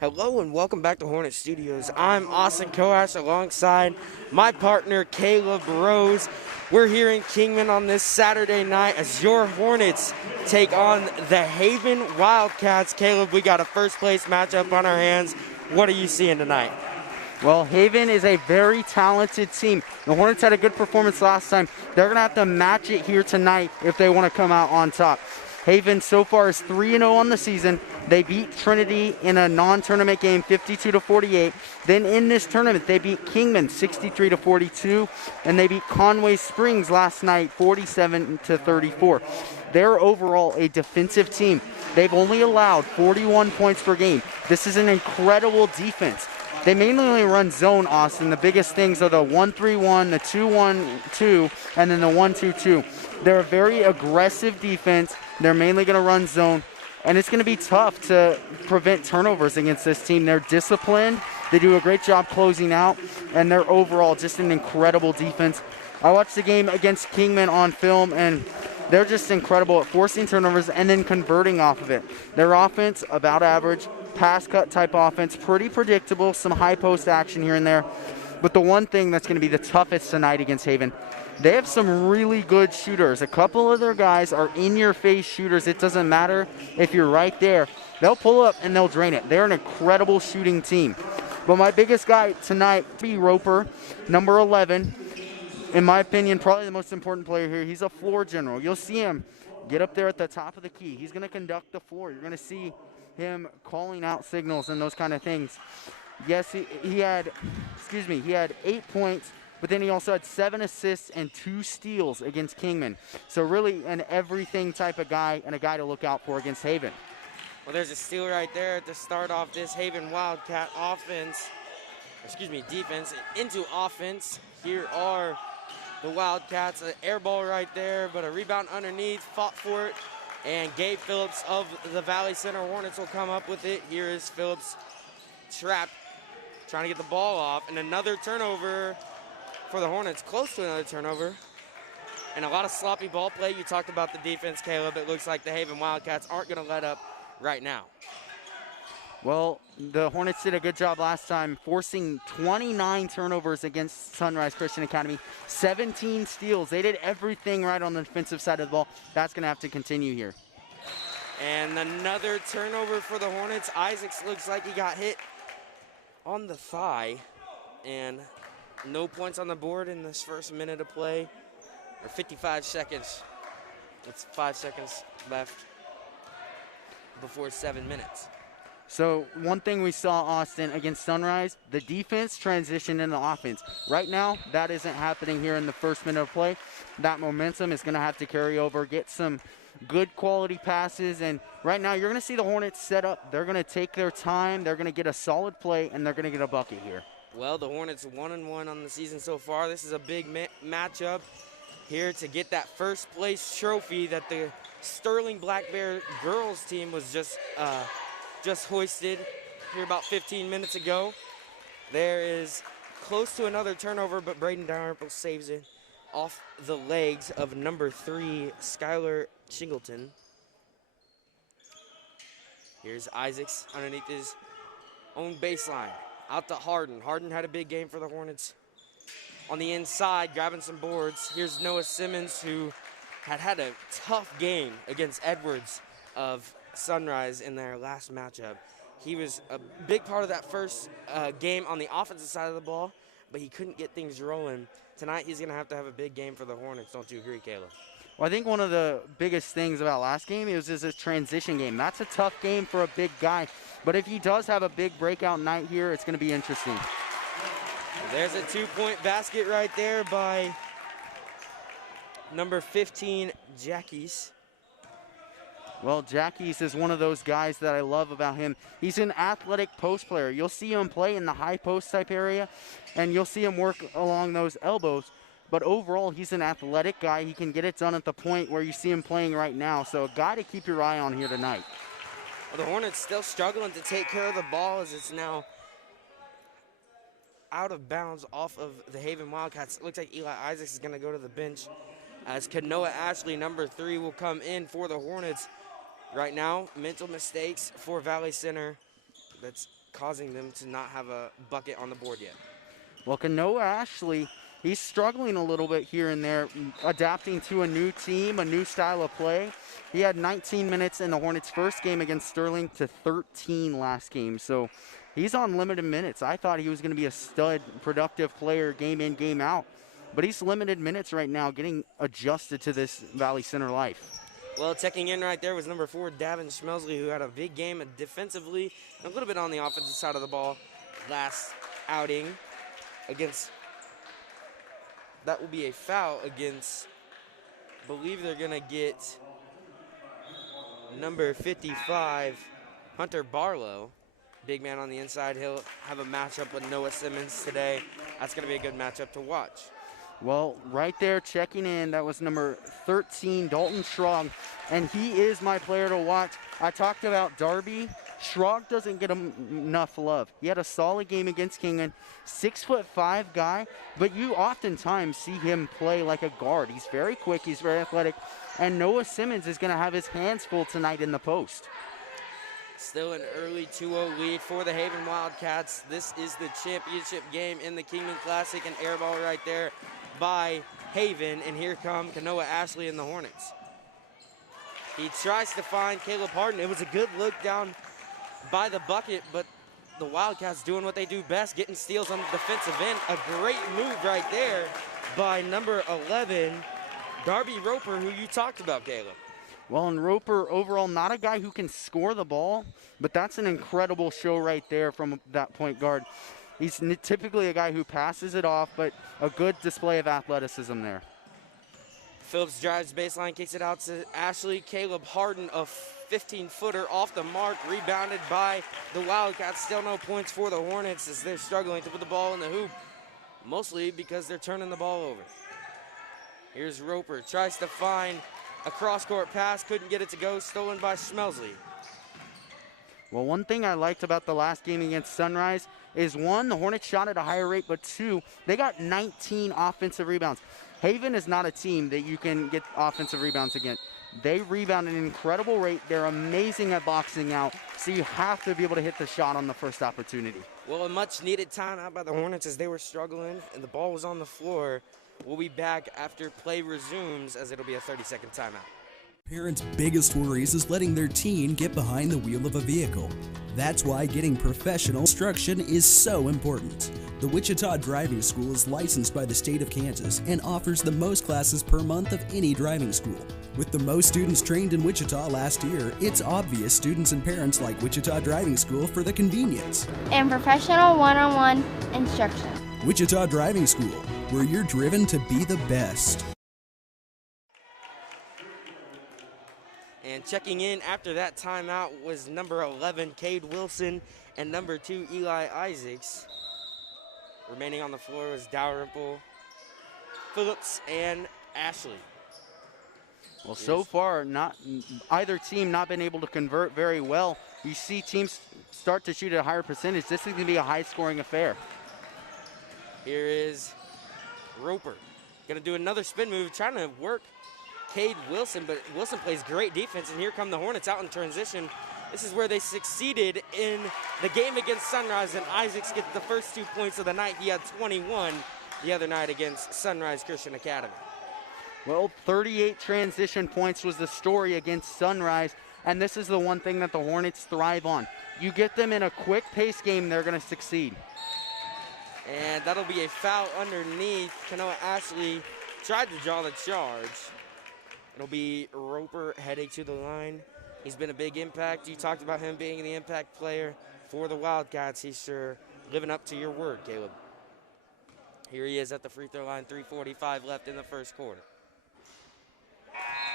Hello and welcome back to Hornet Studios. I'm Austin Coash alongside my partner Caleb Rose. We're here in Kingman on this Saturday night as your Hornets take on the Haven Wildcats. Caleb, we got a first place matchup on our hands. What are you seeing tonight? Well, Haven is a very talented team. The Hornets had a good performance last time. They're going to have to match it here tonight if they want to come out on top. Haven so far is 3-0 on the season. They beat Trinity in a non-tournament game 52-48. Then in this tournament, they beat Kingman 63-42, and they beat Conway Springs last night 47-34. They're overall a defensive team. They've only allowed 41 points per game. This is an incredible defense. They mainly only run zone, Austin. The biggest things are the 1-3-1, the 2-1-2, and then the 1-2-2. They're a very aggressive defense. They're mainly going to run zone, and it's going to be tough to prevent turnovers against this team. They're disciplined. They do a great job closing out, and they're overall just an incredible defense. I watched the game against Kingman on film, and they're just incredible at forcing turnovers and then converting off of it. Their offense, about average. Pass cut type offense, pretty predictable, some high post action here and there. But the one thing that's going to be the toughest tonight against Haven, they have some really good shooters. A couple of their guys are in-your-face shooters. It doesn't matter if you're right there. They'll pull up and they'll drain it. They're an incredible shooting team. But my biggest guy tonight will be Roper, number 11. In my opinion, probably the most important player here. He's a floor general. You'll see him get up there at the top of the key. He's going to conduct the floor. You're going to see him calling out signals and those kind of things. Yes, he had 8 points, but then he also had 7 assists and 2 steals against Kingman. So really an everything type of guy and a guy to look out for against Haven. Well, there's a steal right there to start off this Haven Wildcat defense into offense. Here are the Wildcats, an air ball right there, but a rebound underneath, fought for it. And Gabe Phillips of the Valley Center Hornets will come up with it. Here is Phillips trapped, trying to get the ball off. And another turnover for the Hornets, close to another turnover. And a lot of sloppy ball play. You talked about the defense, Caleb. It looks like the Haven Wildcats aren't going to let up right now. Well, the Hornets did a good job last time, forcing 29 turnovers against Sunrise Christian Academy, 17 steals. They did everything right on the defensive side of the ball. That's going to have to continue here. And another turnover for the Hornets. Isaacs looks like he got hit on the thigh. And no points on the board in this first minute of play, or 55 seconds. It's 5 seconds left before 7 minutes. So one thing we saw, Austin, against Sunrise, the defense transitioned into offense. Right now, that isn't happening here in the first minute of play. That momentum is going to have to carry over, get some good quality passes. And right now, you're going to see the Hornets set up. They're going to take their time. They're going to get a solid play, and they're going to get a bucket here. Well, the Hornets 1-1 on the season so far. This is a big matchup here to get that first place trophy that the Sterling Black Bear girls team was just hoisted here about 15 minutes ago. There is close to another turnover, but Braden Dalrymple saves it off the legs of number 3, Skylar Shingleton. Here's Isaacs underneath his own baseline. Out to Harden. Harden had a big game for the Hornets. On the inside, grabbing some boards. Here's Noah Simmons, who had a tough game against Edwards of Sunrise in their last matchup. He was a big part of that first game on the offensive side of the ball, but he couldn't get things rolling. Tonight he's going to have a big game for the Hornets. Don't you agree, Caleb? Well, I think one of the biggest things about last game is a transition game. That's a tough game for a big guy, but if he does have a big breakout night here, it's going to be interesting. There's a 2-point basket right there by number 15, Jackies. Well, Jackies is one of those guys that I love about him. He's an athletic post player. You'll see him play in the high post type area, and you'll see him work along those elbows. But overall, he's an athletic guy. He can get it done at the point where you see him playing right now. So a guy to keep your eye on here tonight. Well, the Hornets still struggling to take care of the ball as it's now out of bounds off of the Haven Wildcats. It looks like Eli Isaacs is going to go to the bench as Kanoa Ashley, number 3, will come in for the Hornets. Right now, mental mistakes for Valley Center. That's causing them to not have a bucket on the board yet. Well, Kanoa Ashley, he's struggling a little bit here and there, adapting to a new team, a new style of play. He had 19 minutes in the Hornets' first game against Sterling to 13 last game. So he's on limited minutes. I thought he was going to be a stud, productive player game in, game out. But he's limited minutes right now, getting adjusted to this Valley Center life. Well, checking in right there was number 4, Davin Schmelsley, who had a big game defensively, and a little bit on the offensive side of the ball last outing against, that will be a foul against, I believe they're going to get number 55, Hunter Barlow. Big man on the inside. He'll have a matchup with Noah Simmons today. That's going to be a good matchup to watch. Well, right there checking in, that was number 13, Dalton Schrog, and he is my player to watch. I talked about Darby. Schrog doesn't get enough love. He had a solid game against Kingman, 6'5" guy, but you oftentimes see him play like a guard. He's very quick, he's very athletic, and Noah Simmons is going to have his hands full tonight in the post. Still an early 2-0 lead for the Haven Wildcats. This is the championship game in the Kingman Classic, and air ball right there by Haven, and here come Kanoa Ashley and the Hornets. He tries to find Caleb Harden. It was a good look down by the bucket, but the Wildcats doing what they do best, getting steals on the defensive end. A great move right there by number 11, Darby Roper, who you talked about, Caleb. Well, and Roper overall not a guy who can score the ball, but that's an incredible show right there from that point guard. He's typically a guy who passes it off, but a good display of athleticism there. Phillips drives baseline, kicks it out to Ashley. Caleb Harden, a 15-footer off the mark, rebounded by the Wildcats. Still no points for the Hornets as they're struggling to put the ball in the hoop, mostly because they're turning the ball over. Here's Roper, tries to find a cross-court pass, couldn't get it to go, stolen by Schmelsley. Well, one thing I liked about the last game against Sunrise is, one, the Hornets shot at a higher rate, but two, they got 19 offensive rebounds. Haven is not a team that you can get offensive rebounds against. They rebound at an incredible rate. They're amazing at boxing out, so you have to be able to hit the shot on the first opportunity. Well, a much-needed timeout by the Hornets as they were struggling, and the ball was on the floor. We'll be back after play resumes, as it'll be a 30-second timeout. Parents' biggest worries is letting their teen get behind the wheel of a vehicle. That's why getting professional instruction is so important. The Wichita Driving School is licensed by the state of Kansas and offers the most classes per month of any driving school. With the most students trained in Wichita last year, it's obvious students and parents like Wichita Driving School for the convenience and professional one-on-one instruction. Wichita Driving School, where you're driven to be the best. And checking in after that timeout was number 11, Cade Wilson, and number 2, Eli Isaacs. Remaining on the floor was Dalrymple, Phillips, and Ashley. Well, so far, either team not been able to convert very well. You see teams start to shoot at a higher percentage. This is going to be a high-scoring affair. Here is Roper. Going to do another spin move, trying to work Cade Wilson, but Wilson plays great defense, and here come the Hornets out in transition. This is where they succeeded in the game against Sunrise, and Isaacs gets the first 2 points of the night. He had 21 the other night against Sunrise Christian Academy. Well, 38 transition points was the story against Sunrise, and this is the one thing that the Hornets thrive on. You get them in a quick-paced game, they're going to succeed. And that'll be a foul underneath. Kanoa Ashley tried to draw the charge. It'll be Roper heading to the line. He's been a big impact. You talked about him being the impact player for the Wildcats. He's sure living up to your word, Caleb. Here he is at the free throw line, 3:45 left in the first quarter.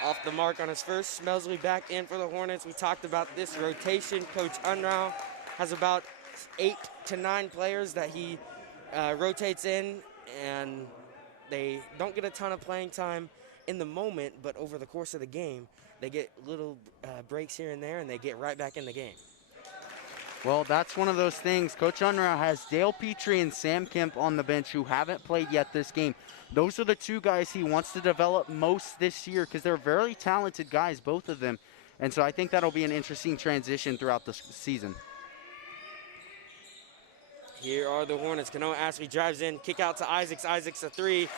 Off the mark on his first, Schmelsley back in for the Hornets. We talked about this rotation. Coach Unruh has about 8 to 9 players that he rotates in, and they don't get a ton of playing time in the moment, but over the course of the game, they get little breaks here and there, and they get right back in the game. Well, that's one of those things. Coach Unruh has Dale Petrie and Sam Kemp on the bench who haven't played yet this game. Those are the two guys he wants to develop most this year because they're very talented guys, both of them. And so I think that'll be an interesting transition throughout the season. Here are the Hornets. Kanoa Ashley drives in, kick out to Isaacs. Isaacs a three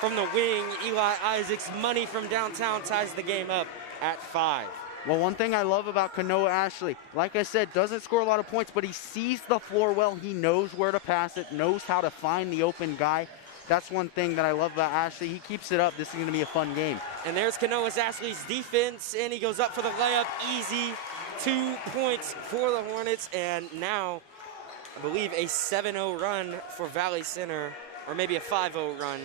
from the wing. Eli Isaacs, money from downtown, ties the game up at 5. Well, one thing I love about Kanoa Ashley, like I said, doesn't score a lot of points, but he sees the floor well. He knows where to pass it, knows how to find the open guy. That's one thing that I love about Ashley. He keeps it up. This is going to be a fun game. And there's Kanoa Ashley's defense, and he goes up for the layup. Easy 2 points for the Hornets, and now I believe a 7-0 run for Valley Center, or maybe a 5-0 run.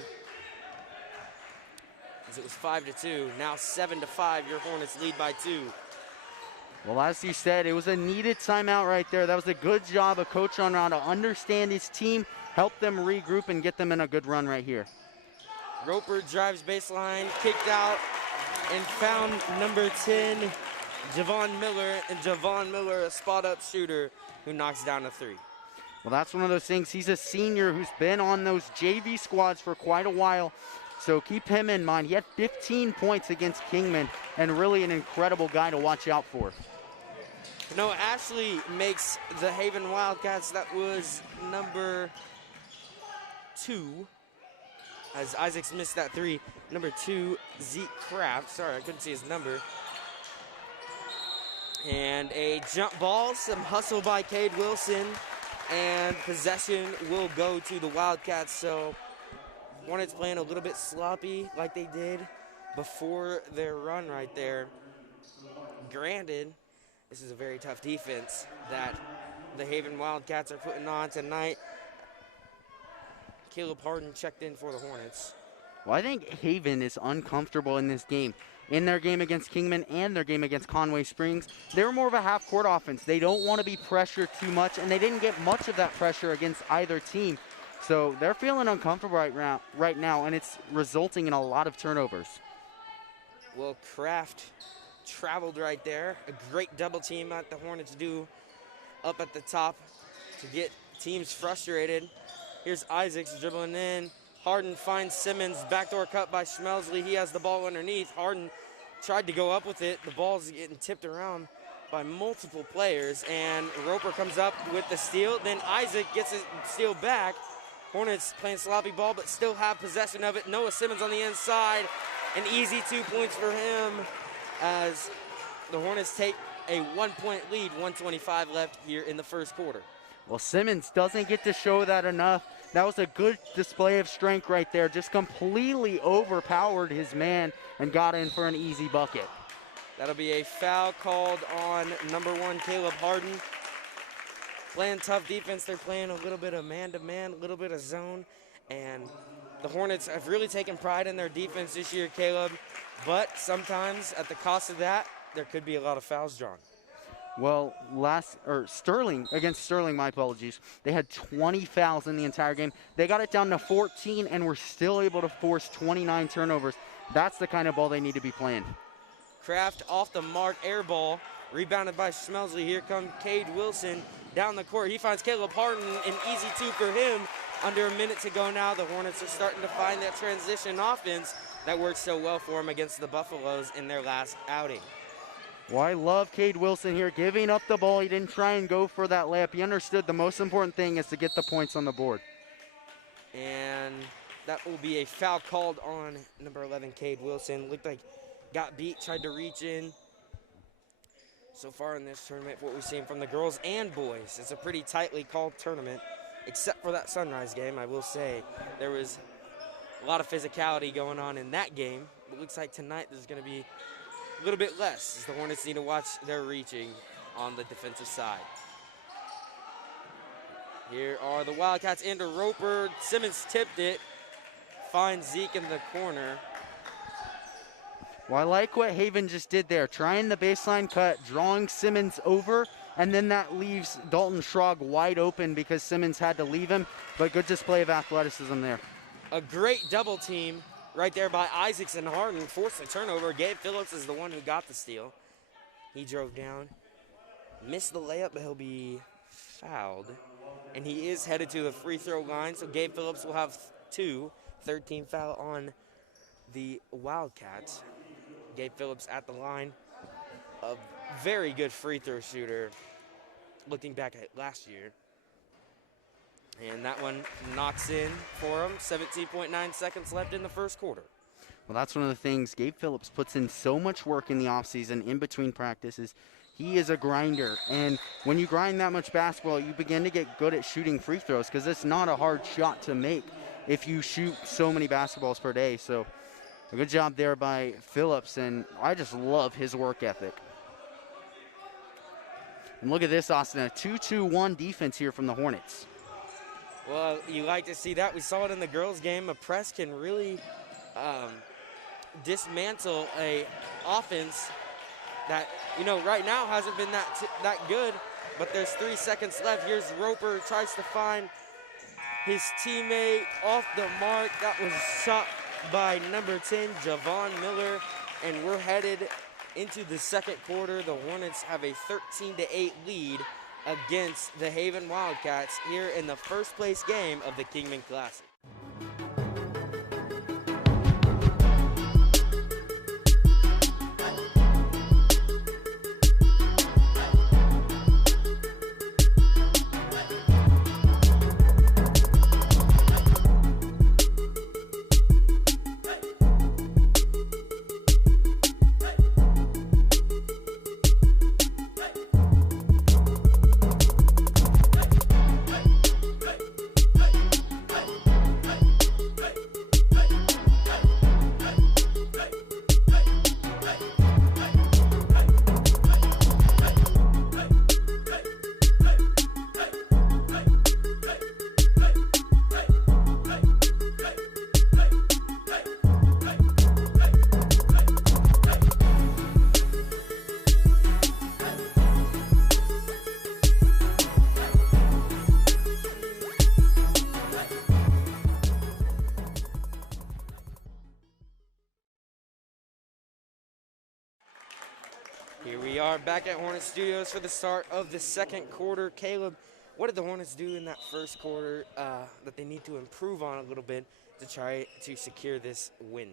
As it was 5-2, now 7-5. Your Hornets lead by 2. Well, as you said, it was a needed timeout right there. That was a good job of Coach Unraw to understand his team, help them regroup, and get them in a good run right here. Roper drives baseline, kicked out, and found number 10, Javon Miller. And Javon Miller, a spot-up shooter who knocks down a 3. Well, that's one of those things. He's a senior who's been on those JV squads for quite a while, so keep him in mind. He had 15 points against Kingman, and really an incredible guy to watch out for. No, Ashley makes the Haven Wildcats. That was number 2. As Isaacs missed that 3. Number 2, Zeke Kraft. Sorry, I couldn't see his number. And a jump ball, some hustle by Cade Wilson, and possession will go to the Wildcats. So Hornets playing a little bit sloppy like they did before their run right there. Granted, this is a very tough defense that the Haven Wildcats are putting on tonight. Caleb Harden checked in for the Hornets. Well, I think Haven is uncomfortable in this game. In their game against Kingman and their game against Conway Springs, they're more of a half-court offense. They don't want to be pressured too much, and they didn't get much of that pressure against either team. So they're feeling uncomfortable right now, and it's resulting in a lot of turnovers. Well, Kraft traveled right there. A great double team that the Hornets do up at the top to get teams frustrated. Here's Isaacs dribbling in. Harden finds Simmons. Backdoor cut by Schmelsley. He has the ball underneath. Harden tried to go up with it. The ball's getting tipped around by multiple players, and Roper comes up with the steal. Then Isaac gets his steal back. Hornets playing sloppy ball, but still have possession of it. Noah Simmons on the inside. An easy 2 points for him as the Hornets take a 1-point lead, 1:25 left here in the first quarter. Well, Simmons doesn't get to show that enough. That was a good display of strength right there. Just completely overpowered his man and got in for an easy bucket. That'll be a foul called on number 1, Caleb Harden. Playing tough defense. They're playing a little bit of man-to-man, a little bit of zone. And the Hornets have really taken pride in their defense this year, Caleb. But sometimes at the cost of that, there could be a lot of fouls drawn. Well, Sterling, against Sterling, my apologies, they had 20 fouls in the entire game. They got it down to 14 and were still able to force 29 turnovers. That's the kind of ball they need to be playing. Kraft off the mark, air ball, rebounded by Schmelsley. Here comes Cade Wilson down the court. He finds Caleb Harden, an easy 2 for him. Under a minute to go now. The Hornets are starting to find that transition offense that worked so well for them against the Buffaloes in their last outing. Well, I love Cade Wilson here, giving up the ball. He didn't try and go for that layup. He understood the most important thing is to get the points on the board. And that will be a foul called on number 11, Cade Wilson. Looked like got beat, tried to reach in. So far in this tournament, what we've seen from the girls and boys, it's a pretty tightly called tournament, except for that Sunrise game. I will say there was a lot of physicality going on in that game. It looks like tonight there's going to be a little bit less as the Hornets need to watch their reaching on the defensive side. Here are the Wildcats into Roper. Simmons tipped it, finds Zeke in the corner. Well, I like what Haven just did there, trying the baseline cut, drawing Simmons over, and then that leaves Dalton Schrog wide open because Simmons had to leave him, but good display of athleticism there. A great double team right there by Isaacs and Harden, forced a turnover. Gabe Phillips is the one who got the steal. He drove down, missed the layup, but he'll be fouled. And he is headed to the free throw line, so Gabe Phillips will have 2. 13 foul on the Wildcats. Gabe Phillips at the line, a very good free throw shooter looking back at last year. And that one knocks in for them. 17.9 seconds left in the first quarter. Well, that's one of the things. Gabe Phillips puts in so much work in the offseason, in between practices. He is a grinder, and when you grind that much basketball, you begin to get good at shooting free throws because it's not a hard shot to make if you shoot so many basketballs per day. So a good job there by Phillips, and I just love his work ethic. And look at this, Austin, a 2-2-1 defense here from the Hornets. Well, you like to see that. We saw it in the girls' game. A press can really dismantle a offense that, right now hasn't been that good, but there's 3 seconds left. Here's Roper, tries to find his teammate off the mark. That was shot by number 10, Javon Miller, and we're headed into the second quarter. The Hornets have a 13-8 lead against the Haven Wildcats here in the first place game of the Kingman Classic. Here we are back at Hornet Studios for the start of the second quarter. Caleb, what did the Hornets do in that first quarter that they need to improve on a little bit to try to secure this win?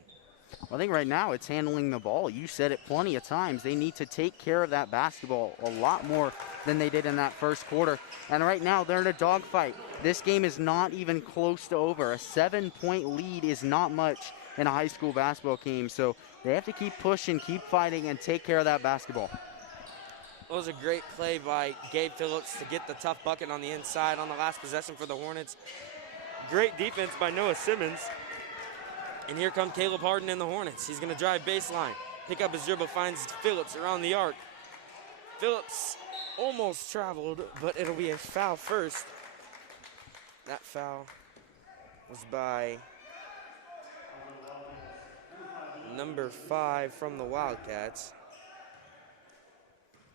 I think right now it's handling the ball. You said it plenty of times. They need to take care of that basketball a lot more than they did in that first quarter. And right now they're in a dogfight. This game is not even close to over. A 7-point lead is not much in a high school basketball game. So they have to keep pushing, keep fighting, and take care of that basketball. It was a great play by Gabe Phillips to get the tough bucket on the inside on the last possession for the Hornets. Great defense by Noah Simmons. And here come Caleb Harden and the Hornets. He's going to drive baseline, pick up his dribble, finds Phillips around the arc. Phillips almost traveled, but it'll be a foul first. That foul was by number 5 from the Wildcats.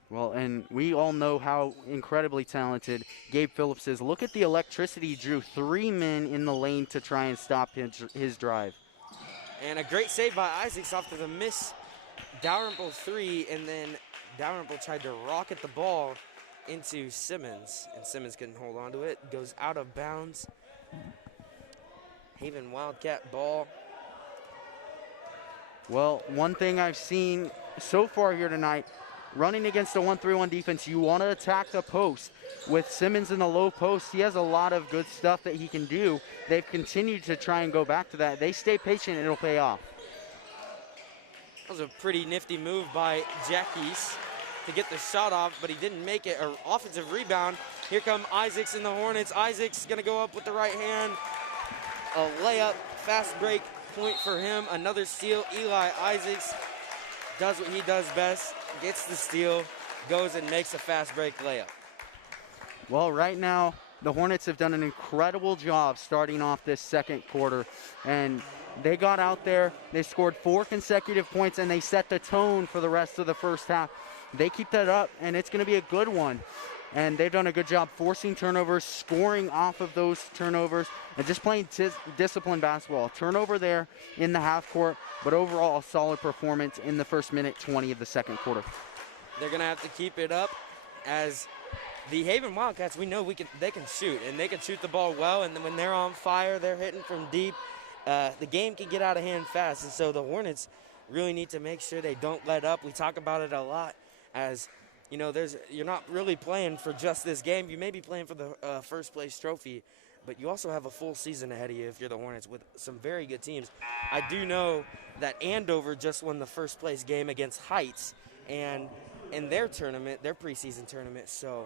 Well, and we all know how incredibly talented Gabe Phillips is. Look at the electricity he drew. 3 men in the lane to try and stop his drive. And a great save by Isaacs off of the miss Dalrymple 3, and then Dalrymple tried to rocket the ball into Simmons, and Simmons couldn't hold on to it. Goes out of bounds. Haven Wildcat ball. Well, one thing I've seen so far here tonight, running against a 1-3-1 defense, you want to attack the post. With Simmons in the low post, he has a lot of good stuff that he can do. They've continued to try and go back to that. They stay patient and it'll pay off. That was a pretty nifty move by Jackies to get the shot off, but he didn't make it. An offensive rebound. Here come Isaacs and the Hornets. Isaacs gonna go up with the right hand. A layup, fast break point for him. Another steal. Eli Isaacs does what he does best, gets the steal, goes and makes a fast break layup. Well, right now, the Hornets have done an incredible job starting off this second quarter. And they got out there, they scored 4 consecutive points, and they set the tone for the rest of the first half. They keep that up, and it's going to be a good one. And they've done a good job forcing turnovers, scoring off of those turnovers, and just playing disciplined basketball. Turnover there in the half court, but overall a solid performance in the first minute 20 of the second quarter. They're going to have to keep it up, as the Haven Wildcats, we know they can shoot, and they can shoot the ball well, and then when they're on fire, they're hitting from deep. The game can get out of hand fast, and so the Hornets really need to make sure they don't let up. We talk about it a lot, as you're not really playing for just this game. You may be playing for the first place trophy but you also have a full season ahead of you if you're the Hornets with some very good teams. I do know that Andover just won the first place game against Heights and in their tournament, their preseason tournament. So,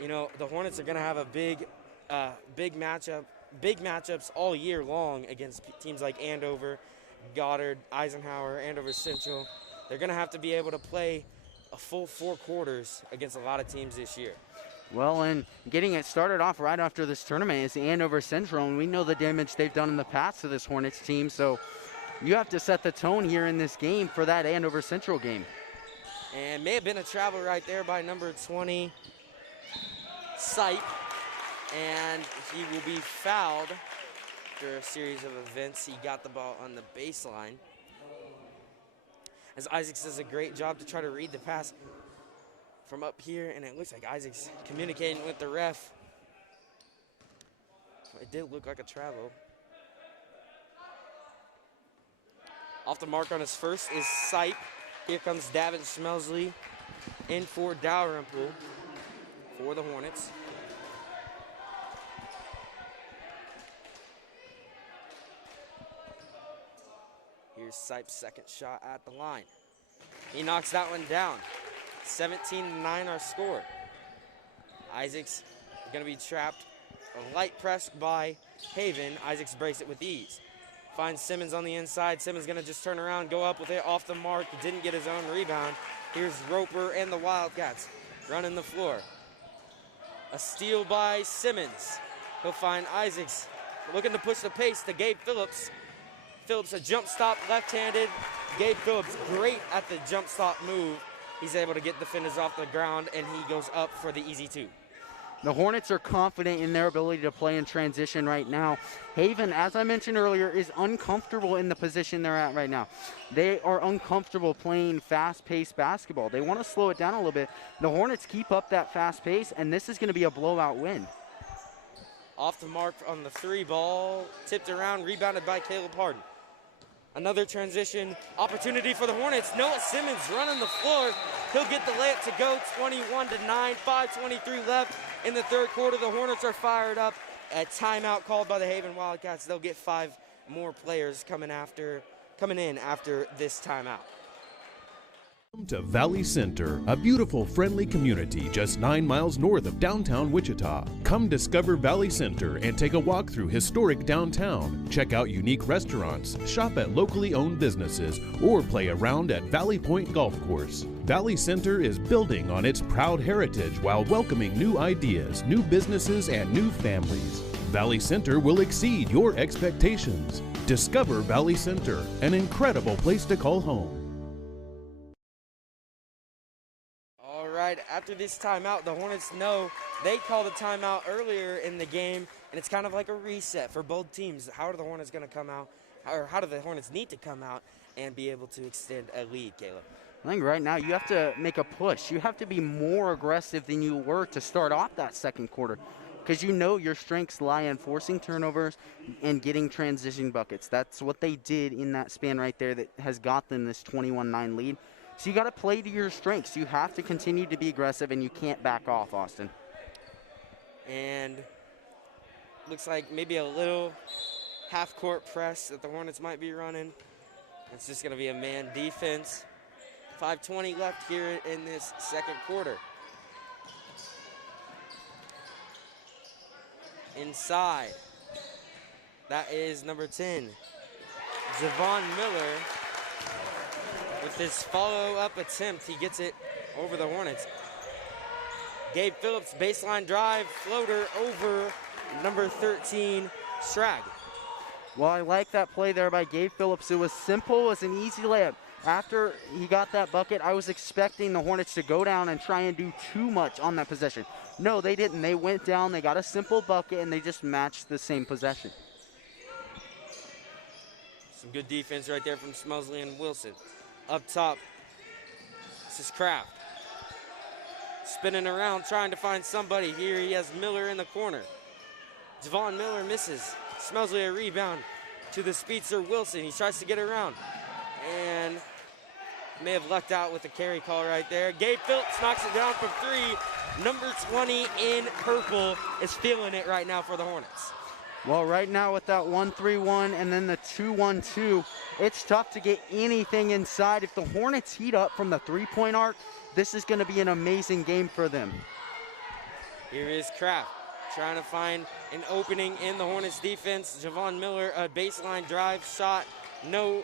you know, the Hornets are going to have a big matchups all year long against teams like Andover, Goddard, Eisenhower, Andover Central. They're going to have to be able to play a full 4 quarters against a lot of teams this year. Well, and getting it started off right after this tournament is Andover Central, and we know the damage they've done in the past to this Hornets team, so you have to set the tone here in this game for that Andover Central game. And may have been a travel right there by number 20, Sipe, and he will be fouled after a series of events. He got the ball on the baseline. As Isaacs does a great job to try to read the pass from up here, and it looks like Isaacs communicating with the ref. It did look like a travel. Off the mark on his first is Sipe. Here comes Davin Schmelsley in for Dalrymple for the Hornets. Here's Sipe's second shot at the line. He knocks that one down. 17-9 our score. Isaacs gonna be trapped. A light press by Haven. Isaacs breaks it with ease. Finds Simmons on the inside. Simmons gonna just turn around, go up with it off the mark. Didn't get his own rebound. Here's Roper and the Wildcats running the floor. A steal by Simmons. He'll find Isaacs looking to push the pace to Gabe Phillips. Phillips a jump stop left-handed. Gabe Phillips great at the jump stop move. He's able to get defenders off the ground, and he goes up for the easy 2. The Hornets are confident in their ability to play in transition right now. Haven, as I mentioned earlier, is uncomfortable in the position they're at right now. They are uncomfortable playing fast-paced basketball. They want to slow it down a little bit. The Hornets keep up that fast pace, and this is going to be a blowout win. Off the mark on the 3 ball, tipped around, rebounded by Caleb Harden. Another transition opportunity for the Hornets. Noah Simmons running the floor. He'll get the layup to go, 21-9, 5:23 left in the third quarter. The Hornets are fired up. A timeout called by the Haven Wildcats. They'll get 5 more players coming in after this timeout. Welcome to Valley Center, a beautiful, friendly community just 9 miles north of downtown Wichita. Come discover Valley Center and take a walk through historic downtown. Check out unique restaurants, shop at locally owned businesses, or play around at Valley Point Golf Course. Valley Center is building on its proud heritage while welcoming new ideas, new businesses, and new families. Valley Center will exceed your expectations. Discover Valley Center, an incredible place to call home. After this timeout, the Hornets know they called a timeout earlier in the game, and it's kind of like a reset for both teams. How are the Hornets going to come out, or how do the Hornets need to come out and be able to extend a lead, Caleb? I think right now you have to make a push. You have to be more aggressive than you were to start off that second quarter, because you know your strengths lie in forcing turnovers and getting transition buckets. That's what they did in that span right there that has got them this 21-9 lead. So you got to play to your strengths. You have to continue to be aggressive, and you can't back off, Austin. And looks like maybe a little half-court press that the Hornets might be running. It's just going to be a man defense. 5:20 left here in this second quarter. Inside, that is number 10, Javon Miller. With this follow-up attempt, he gets it over the Hornets. Gabe Phillips, baseline drive, floater over number 13, Strag. Well, I like that play there by Gabe Phillips. It was simple, it was an easy layup. After he got that bucket, I was expecting the Hornets to go down and try and do too much on that possession. No, they didn't. They went down, they got a simple bucket, and they just matched the same possession. Some good defense right there from Schmelsley and Wilson. Up top, this is Kraft. Spinning around, trying to find somebody. Here he has Miller in the corner. Javon Miller misses. Schmelsley a rebound to the speedster Wilson. He tries to get around and may have lucked out with the carry call right there. Gabe Phillips knocks it down from 3. Number 20 in purple is feeling it right now for the Hornets. Well, right now with that 1-3-1 and then the 2-1-2, it's tough to get anything inside. If the Hornets heat up from the three-point arc, this is going to be an amazing game for them. Here is Kraft trying to find an opening in the Hornets defense. Javon Miller, a baseline drive shot, no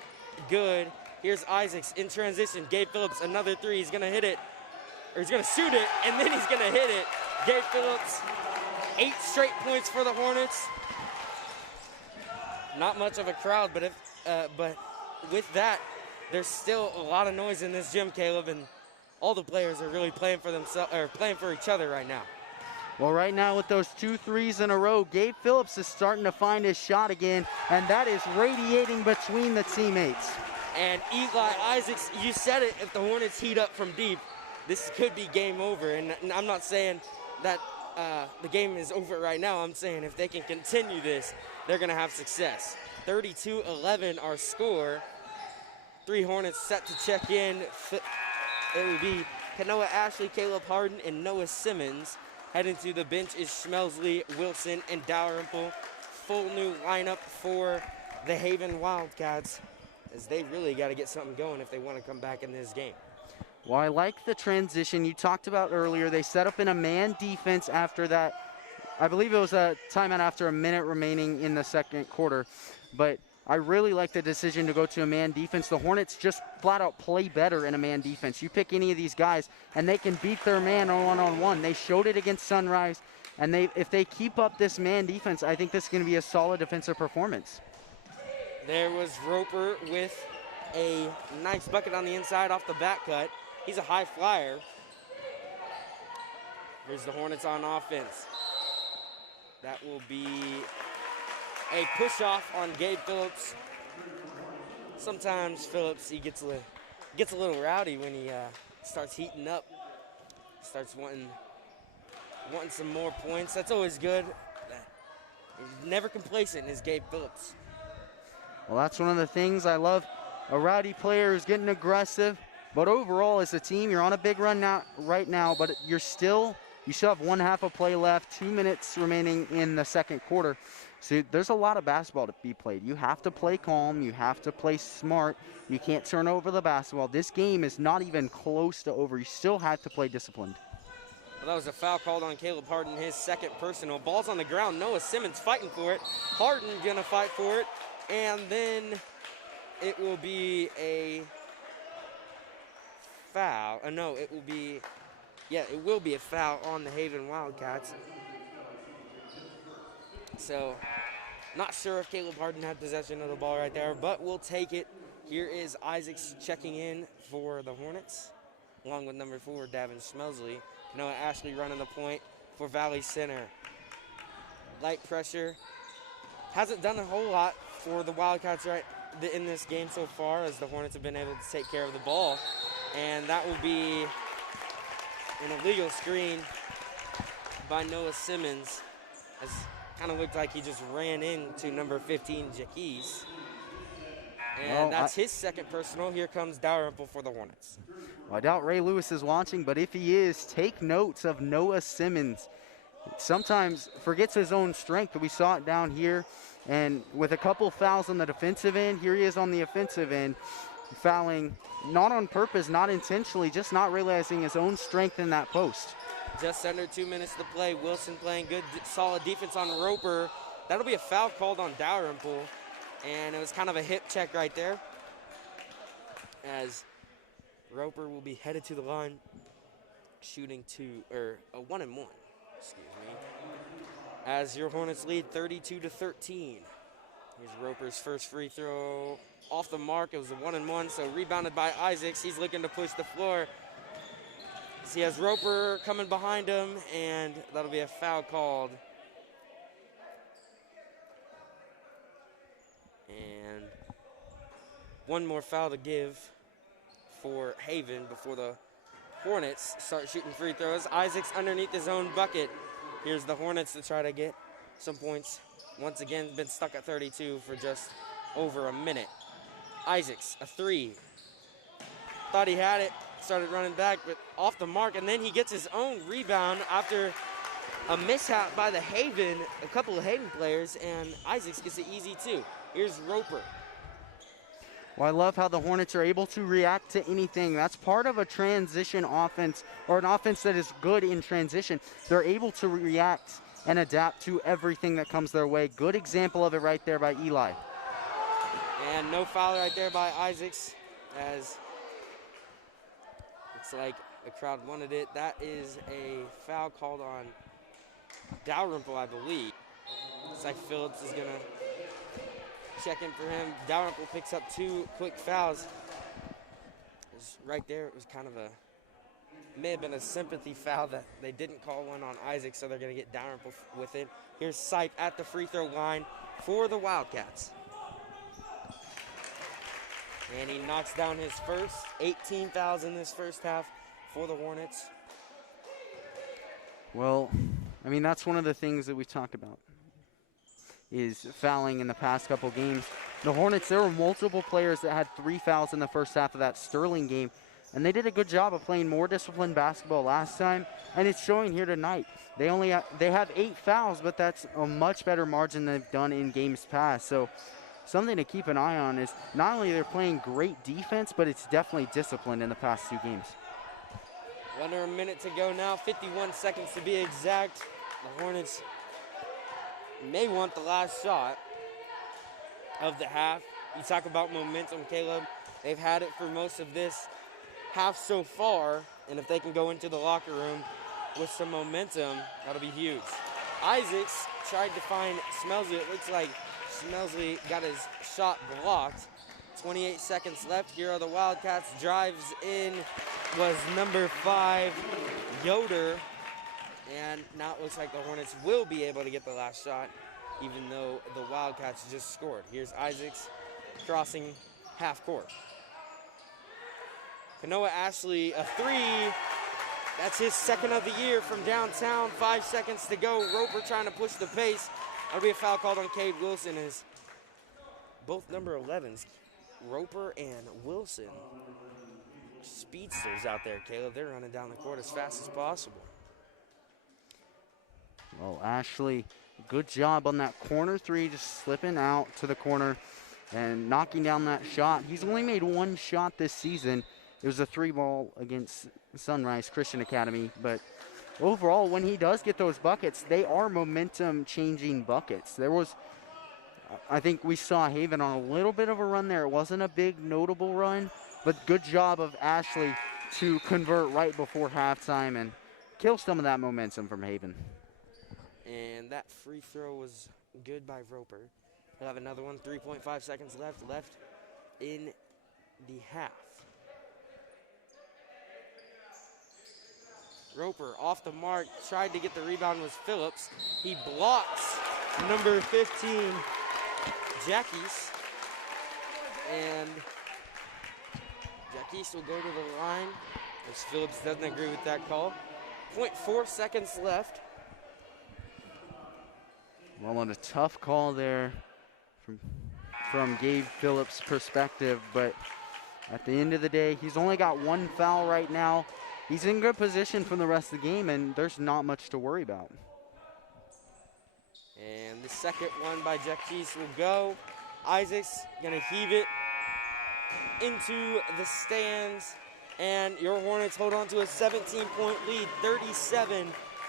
good. Here's Isaacs in transition. Gabe Phillips, another three. He's going to hit it, or he's going to shoot it, and then he's going to hit it. Gabe Phillips, 8 straight points for the Hornets. Not much of a crowd, but with that, there's still a lot of noise in this gym, Caleb, and all the players are really playing for themselves, or playing for each other right now. Well, right now with those 2 threes in a row, Gabe Phillips is starting to find his shot again, and that is radiating between the teammates. And Eli Isaacs, you said it, if the Hornets heat up from deep, this could be game over. And I'm not saying that the game is over right now. I'm saying if they can continue this, they're going to have success. 32-11 our score. 3 Hornets set to check in. It will be Kanoa Ashley, Caleb Harden, and Noah Simmons. Heading to the bench is Schmelsley, Wilson, and Dalrymple. Full new lineup for the Haven Wildcats, as they really got to get something going if they want to come back in this game. Well, I like the transition you talked about earlier. They set up in a man defense after that. I believe it was a timeout after a minute remaining in the second quarter. But I really like the decision to go to a man defense. The Hornets just flat out play better in a man defense. You pick any of these guys, and they can beat their man on one-on-one. They showed it against Sunrise, and if they keep up this man defense, I think this is going to be a solid defensive performance. There was Roper with a nice bucket on the inside off the back cut. He's a high flyer. Here's the Hornets on offense. That will be a push-off on Gabe Phillips. Sometimes Phillips, he gets a little rowdy when he starts heating up, starts wanting some more points. That's always good. He's never complacent is Gabe Phillips. Well, that's one of the things I love. A rowdy player is getting aggressive, but overall as a team, you're on a big run right now, but you still have 1/2 of play left, 2 minutes remaining in the second quarter. So there's a lot of basketball to be played. You have to play calm. You have to play smart. You can't turn over the basketball. This game is not even close to over. You still have to play disciplined. Well, that was a foul called on Caleb Harden, his second personal. Ball's on the ground. Noah Simmons fighting for it. Harden gonna fight for it. And then it will be a foul. No, it will be a foul on the Haven Wildcats. So, not sure if Caleb Harden had possession of the ball right there, but we'll take it. Here is Isaacs checking in for the Hornets, along with number 4, Davin Schmelsley. Noah Ashley running the point for Valley Center. Light pressure. Hasn't done a whole lot for the Wildcats in this game so far, as the Hornets have been able to take care of the ball. And that will be an illegal screen by Noah Simmons, as kind of looked like he just ran into number 15, Jaquez. And that's his second personal. Here comes Dalrymple for the Hornets. Well, I doubt Ray Lewis is watching, but if he is, take notes of Noah Simmons. Sometimes forgets his own strength. We saw it down here. And with a couple fouls on the defensive end, here he is on the offensive end, fouling not on purpose, not intentionally, just not realizing his own strength in that post. Just under 2 minutes to play. Wilson playing good, solid defense on Roper. That'll be a foul called on Dalrymple. And it was kind of a hip check right there, as Roper will be headed to the line, shooting a 1-and-1, excuse me, as your Hornets lead 32-13. Here's Roper's first free throw off the mark. It was a 1-and-1, so rebounded by Isaacs. He's looking to push the floor. He has Roper coming behind him, and that'll be a foul called. And one more foul to give for Haven before the Hornets start shooting free throws. Isaacs underneath his own bucket. Here's the Hornets to try to get some points. Once again, been stuck at 32 for just over a minute. Isaacs, a 3. Thought he had it, started running back, but off the mark, and then he gets his own rebound after a mishap by a couple of Haven players, and Isaacs gets it easy too. Here's Roper. Well, I love how the Hornets are able to react to anything. That's part of a transition offense, or an offense that is good in transition. They're able to react and adapt to everything that comes their way. Good example of it right there by Eli. And no foul right there by Isaacs, as it's like the crowd wanted it. That is a foul called on Dalrymple, I believe. It's like Phillips is going to check in for him. Dalrymple picks up 2 quick fouls. Right there, it was kind of may have been a sympathy foul that they didn't call one on Isaac, so they're going to get Dalrymple with it. Here's Sipe at the free throw line for the Wildcats. And he knocks down his first. 18 fouls in this first half for the Hornets. Well, I mean, that's one of the things that we've talked about, is fouling in the past couple games. The Hornets, there were multiple players that had 3 fouls in the first half of that Sterling game, and they did a good job of playing more disciplined basketball last time, and it's showing here tonight. They have 8 fouls, but that's a much better margin than they've done in games past. So something to keep an eye on is not only they're playing great defense, but it's definitely disciplined in the past 2 games. Under a minute to go now, 51 seconds to be exact. The Hornets may want the last shot of the half. You talk about momentum, Caleb. They've had it for most of this half so far, and if they can go into the locker room with some momentum, that'll be huge. Isaacs tried to find Smelsley. It looks like Smelsley got his shot blocked. 28 seconds left. Here are the Wildcats. Drives in was number 5, Yoder. And now it looks like the Hornets will be able to get the last shot, even though the Wildcats just scored. Here's Isaacs crossing half court. Kanoa Ashley, a 3. That's his second of the year from downtown. 5 seconds to go. Roper trying to push the pace. That'll be a foul called on Cade Wilson, as both number 11s, Roper and Wilson, speedsters out there, Caleb. They're running down the court as fast as possible. Well, Ashley, good job on that corner 3, just slipping out to the corner and knocking down that shot. He's only made 1 shot this season. It was a 3-ball against Sunrise Christian Academy, but overall, when he does get those buckets, they are momentum-changing buckets. There was, I think we saw Haven on a little bit of a run there. It wasn't a big, notable run, but good job of Ashley to convert right before halftime and kill some of that momentum from Haven. And that free throw was good by Roper. He'll have another one, 3.5 seconds left in the half. Roper off the mark, tried to get the rebound, was Phillips. He blocks number 15, Jackies. And Jackies will go to the line, as Phillips doesn't agree with that call. 0.4 seconds left. Well, on a tough call there from Gabe Phillips' perspective, but at the end of the day, he's only got 1 foul right now. He's in good position for the rest of the game, and there's not much to worry about. And the second one by Jackies will go. Isaacs gonna heave it into the stands, and your Hornets hold on to a 17-point lead,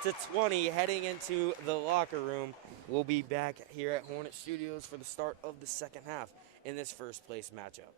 37-20, heading into the locker room. We'll be back here at Hornet Studios for the start of the second half in this first place matchup.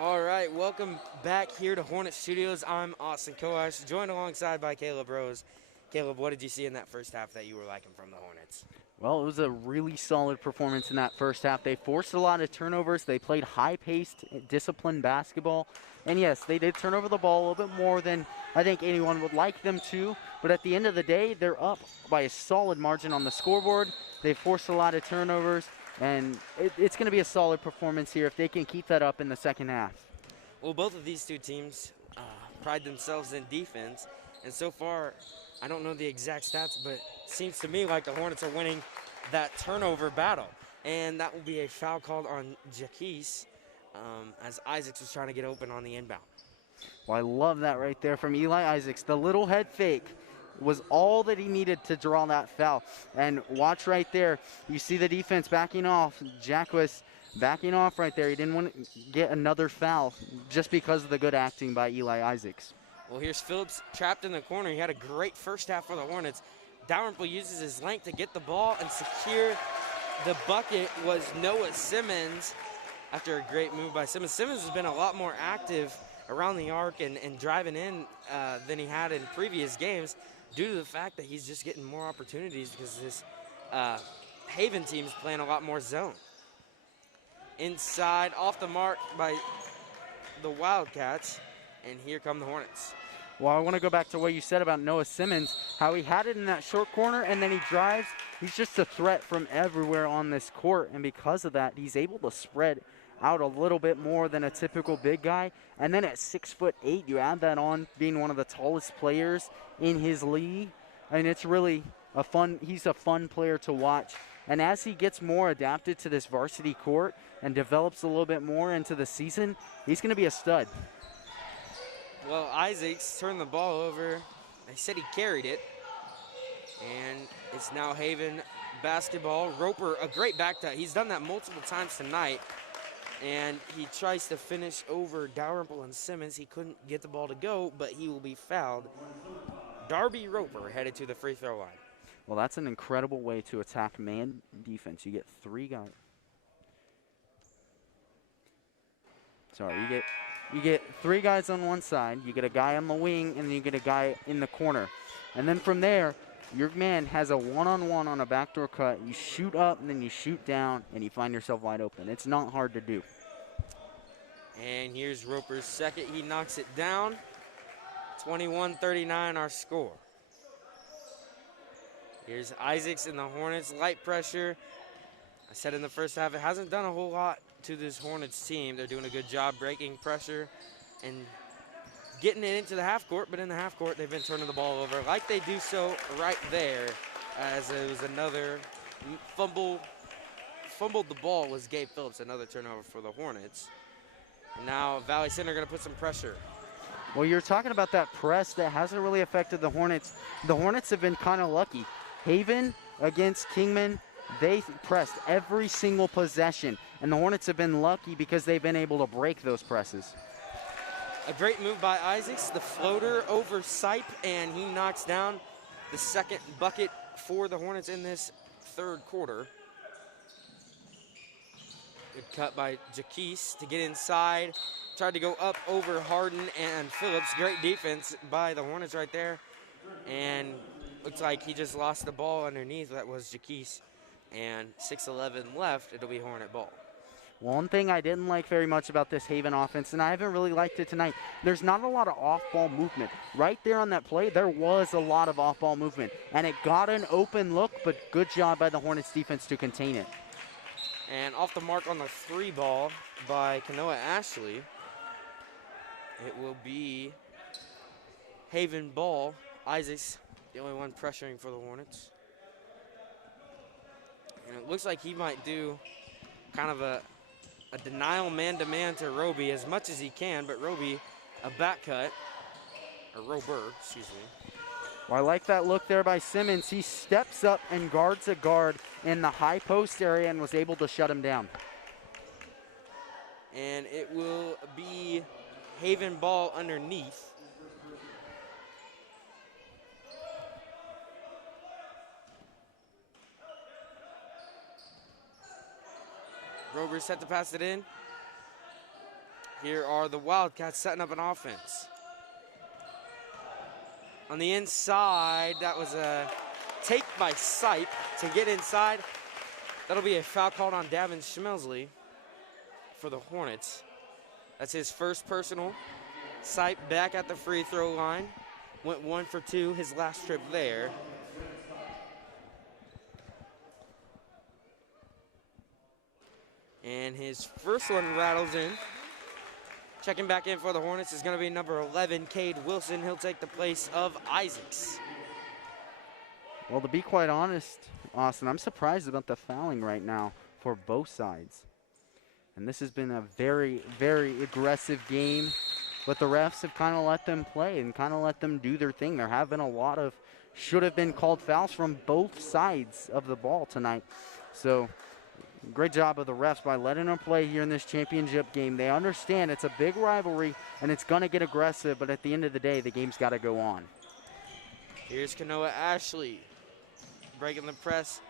All right, welcome back here to Hornet Studios. I'm Austin Koash, joined alongside by Caleb Rose. Caleb, what did you see in that first half that you were liking from the Hornets? Well, it was a really solid performance in that first half. They forced a lot of turnovers. They played high-paced, disciplined basketball. And yes, they did turn over the ball a little bit more than I think anyone would like them to. But at the end of the day, they're up by a solid margin on the scoreboard. They forced a lot of turnovers. And it's going to be a solid performance here if they can keep that up in the second half. Well, both of these two teams pride themselves in defense. And so far, I don't know the exact stats, but it seems to me like the Hornets are winning that turnover battle. And that will be a foul called on Jaquise as Isaacs was trying to get open on the inbound. Well, I love that right there from Eli Isaacs. The little head fake was all that he needed to draw that foul. And watch right there. You see the defense backing off. Jack was backing off right there. He didn't want to get another foul just because of the good acting by Eli Isaacs. Well, here's Phillips trapped in the corner. He had a great first half for the Hornets. Dalrymple uses his length to get the ball and secure the bucket was Noah Simmons after a great move by Simmons. Simmons has been a lot more active around the arc and driving in than he had in previous games due to the fact that he's just getting more opportunities because this Haven team is playing a lot more zone. Inside, off the mark by the Wildcats, and here come the Hornets. Well, I want to go back to what you said about Noah Simmons, how he had it in that short corner and then he drives. He's just a threat from everywhere on this court, and because of that, he's able to spread out a little bit more than a typical big guy. And then at 6'8", you add that on, being one of the tallest players in his league. And it's really he's a fun player to watch. And as he gets more adapted to this varsity court and develops a little bit more into the season, he's going to be a stud. Well, Isaacs turned the ball over. They said he carried it. And it's now Haven basketball. Roper, a great back tie. He's done that multiple times tonight. And he tries to finish over Dalrymple and Simmons. He couldn't get the ball to go, but he will be fouled. Darby Roper headed to the free throw line. Well, that's an incredible way to attack man defense. You get three guys. Sorry, you get three guys on one side. You get a guy on the wing, and then you get a guy in the corner. And then from there, your man has a one-on-one on a backdoor cut. You shoot up, and then you shoot down, and you find yourself wide open. It's not hard to do. And here's Roper's second. He knocks it down. 21-39 our score. Here's Isaacs and the Hornets. Light pressure. I said in the first half, it hasn't done a whole lot to this Hornets team. They're doing a good job breaking pressure and getting it into the half court, but in the half court, they've been turning the ball over like they do so right there, as it was another fumbled the ball was Gabe Phillips, another turnover for the Hornets. And now Valley Center going to put some pressure. Well, you're talking about that press that hasn't really affected the Hornets. The Hornets have been kind of lucky. Haven against Kingman, they pressed every single possession, and the Hornets have been lucky because they've been able to break those presses. A great move by Isaacs, the floater over Sipe, and he knocks down the second bucket for the Hornets in this third quarter. Good cut by Jaquise to get inside. Tried to go up over Harden and Phillips. Great defense by the Hornets right there. And looks like he just lost the ball underneath. That was Jaquise. And 6:11 left. It'll be Hornet ball. One thing I didn't like very much about this Haven offense, and I haven't really liked it tonight, there's not a lot of off-ball movement. Right there on that play, there was a lot of off-ball movement, and it got an open look, but good job by the Hornets defense to contain it. And off the mark on the three ball by Kanoa Ashley. It will be Haven ball. Isaacs, the only one pressuring for the Hornets. And it looks like he might do kind of a denial man-to-man to Roby as much as he can, but Roby, a back cut, or Rober, excuse me. Well, I like that look there by Simmons. He steps up and guards a guard in the high post area and was able to shut him down. And it will be Haven ball underneath. Rober's set to pass it in. Here are the Wildcats setting up an offense. On the inside, that was a take by Sipe to get inside. That'll be a foul called on Davin Schmelsley for the Hornets. That's his first personal. Sipe back at the free throw line. Went 1 for 2 his last trip there. And his first one rattles in. Checking back in for the Hornets is going to be number 11, Cade Wilson. He'll take the place of Isaacs. Well, to be quite honest, Austin, I'm surprised about the fouling right now for both sides. And this has been a very, very aggressive game, but the refs have kind of let them play and kind of let them do their thing. There have been a lot of should have been called fouls from both sides of the ball tonight. So great job of the refs by letting them play here in this championship game. They understand it's a big rivalry and it's going to get aggressive, but at the end of the day, the game's got to go on. Here's Kanoa Ashley breaking the press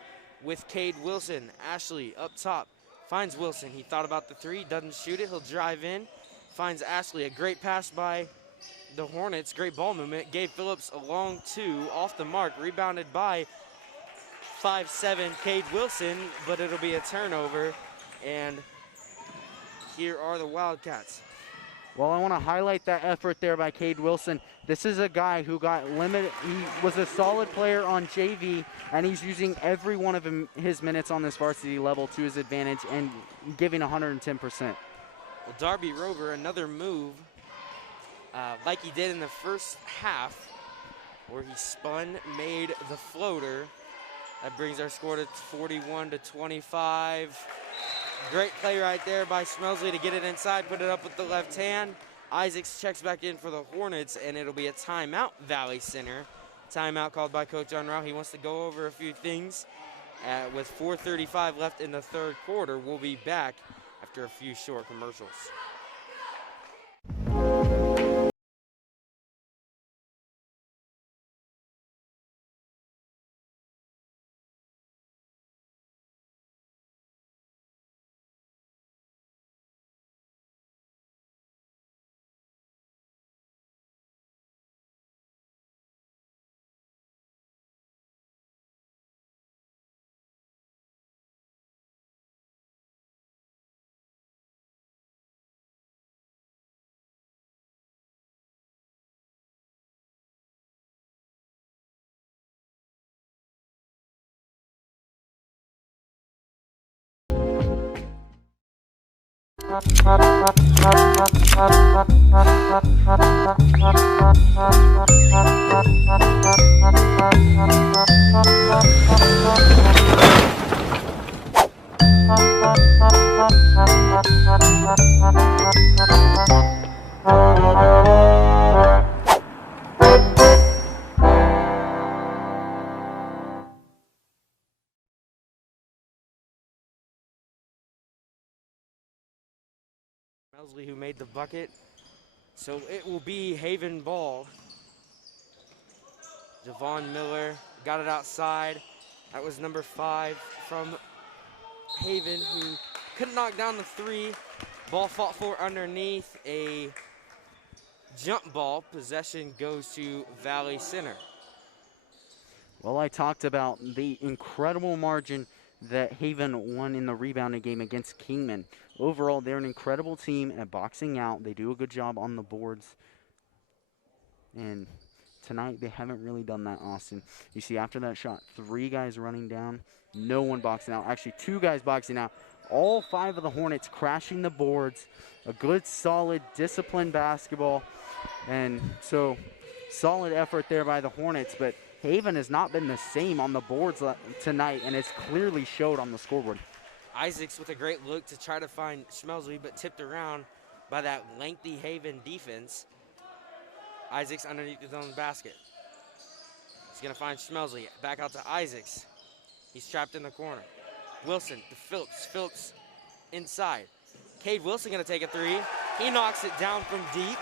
with Cade Wilson. Ashley up top finds Wilson. He thought about the three, doesn't shoot it. He'll drive in, finds Ashley. A great pass by the Hornets, great ball movement. Gabe Phillips a long two off the mark, rebounded by 5'7" Cade Wilson, but it'll be a turnover, and here are the Wildcats. Well, I want to highlight that effort there by Cade Wilson. This is a guy who got limited. He was a solid player on JV, and he's using every one of his minutes on this varsity level to his advantage and giving 110%. Well, Darby Rover, another move like he did in the first half, where he spun, made the floater. That brings our score to 41-25. Great play right there by Schmelsley to get it inside, put it up with the left hand. Isaacs checks back in for the Hornets, and it'll be a timeout, Valley Center. Timeout called by Coach Unruh. He wants to go over a few things. With 4:35 left in the third quarter, we'll be back after a few short commercials. Schmelsley who made the bucket. So it will be Haven ball. Javon Miller got it outside. That was number 5 from Haven, who couldn't knock down the three. Ball fought for underneath. A jump ball. Possession goes to Valley Center. Well, I talked about the incredible margin that Haven won in the rebounding game against Kingman. Overall, they're an incredible team at boxing out. They do a good job on the boards. And tonight, they haven't really done that, Austin. You see, after that shot, 3 guys running down, no one boxing out. Actually, 2 guys boxing out. All 5 of the Hornets crashing the boards. A good, solid, disciplined basketball. And so, solid effort there by the Hornets, but Haven has not been the same on the boards tonight, and it's clearly showed on the scoreboard. Isaacs with a great look to try to find Schmelsley, but tipped around by that lengthy Haven defense. Isaacs underneath his own basket. He's going to find Schmelsley. Back out to Isaacs. He's trapped in the corner. Wilson to Phillips. Phillips inside. Cade Wilson going to take a three. He knocks it down from deep.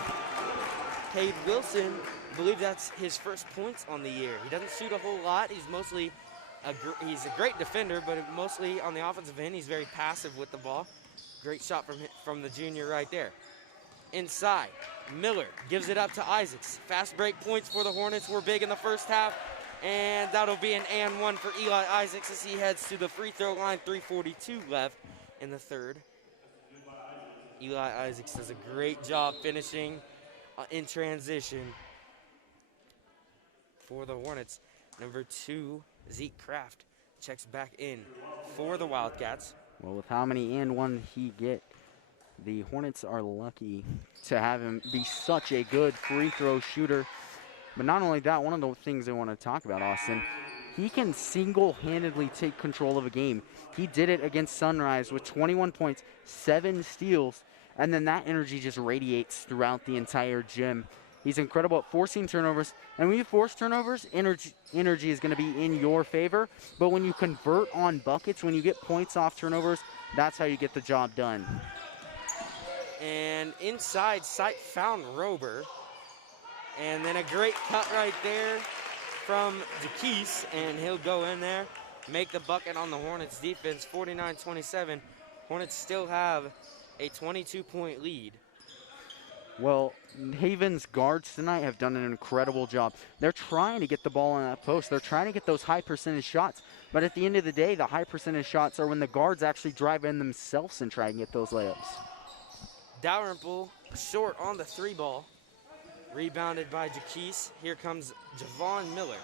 Cade Wilson, I believe that's his first points on the year. He doesn't shoot a whole lot. He's mostly he's a great defender, but mostly on the offensive end, he's very passive with the ball. Great shot from the junior right there. inside. Miller gives it up to Isaacs. Fast break points for the Hornets were big in the first half, and that'll be an and one for Eli Isaacs as he heads to the free throw line. 3:42 left in the third. Eli Isaacs does a great job finishing in transition for the Hornets. Number 2, Zeke Kraft checks back in for the Wildcats. Well, with how many and one he get, the Hornets are lucky to have him be such a good free throw shooter. But not only that, one of the things I want to talk about, Austin, he can single-handedly take control of a game. He did it against Sunrise with 21 points, 7 steals, and then that energy just radiates throughout the entire gym. He's incredible at forcing turnovers, and when you force turnovers, energy is going to be in your favor. But when you convert on buckets, when you get points off turnovers, that's how you get the job done. And inside, Sipe found Rober. And then a great cut right there from DeKeese, and he'll go in there, make the bucket on the Hornets defense, 49-27. Hornets still have a 22-point lead. Well, Haven's guards tonight have done an incredible job. They're trying to get the ball on that post. They're trying to get those high percentage shots. But at the end of the day, the high percentage shots are when the guards actually drive in themselves and try and get those layups. Dalrymple short on the 3 ball. Rebounded by DeKeese. Here comes Javon Miller.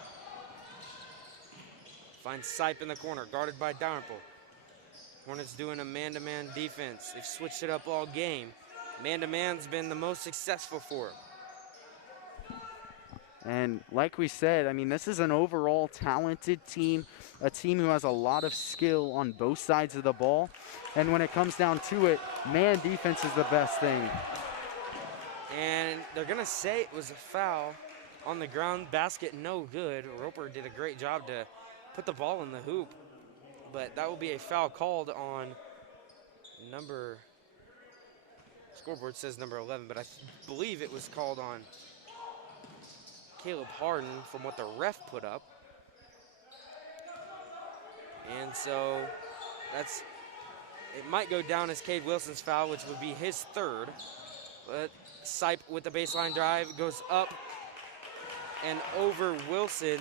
Finds Sipe in the corner, guarded by Dalrymple. Hornets doing a man-to-man defense. They've switched it up all game. Man-to-man's been the most successful for him. And like we said, I mean, this is an overall talented team, a team who has a lot of skill on both sides of the ball. And when it comes down to it, man defense is the best thing. And they're going to say it was a foul on the ground. Basket no good. Roper did a great job to put the ball in the hoop. But that will be a foul called on number, scoreboard says number 11, but I believe it was called on Caleb Harden from what the ref put up. And so it might go down as Cade Wilson's foul, which would be his 3rd. But Sipe with the baseline drive goes up and over Wilson.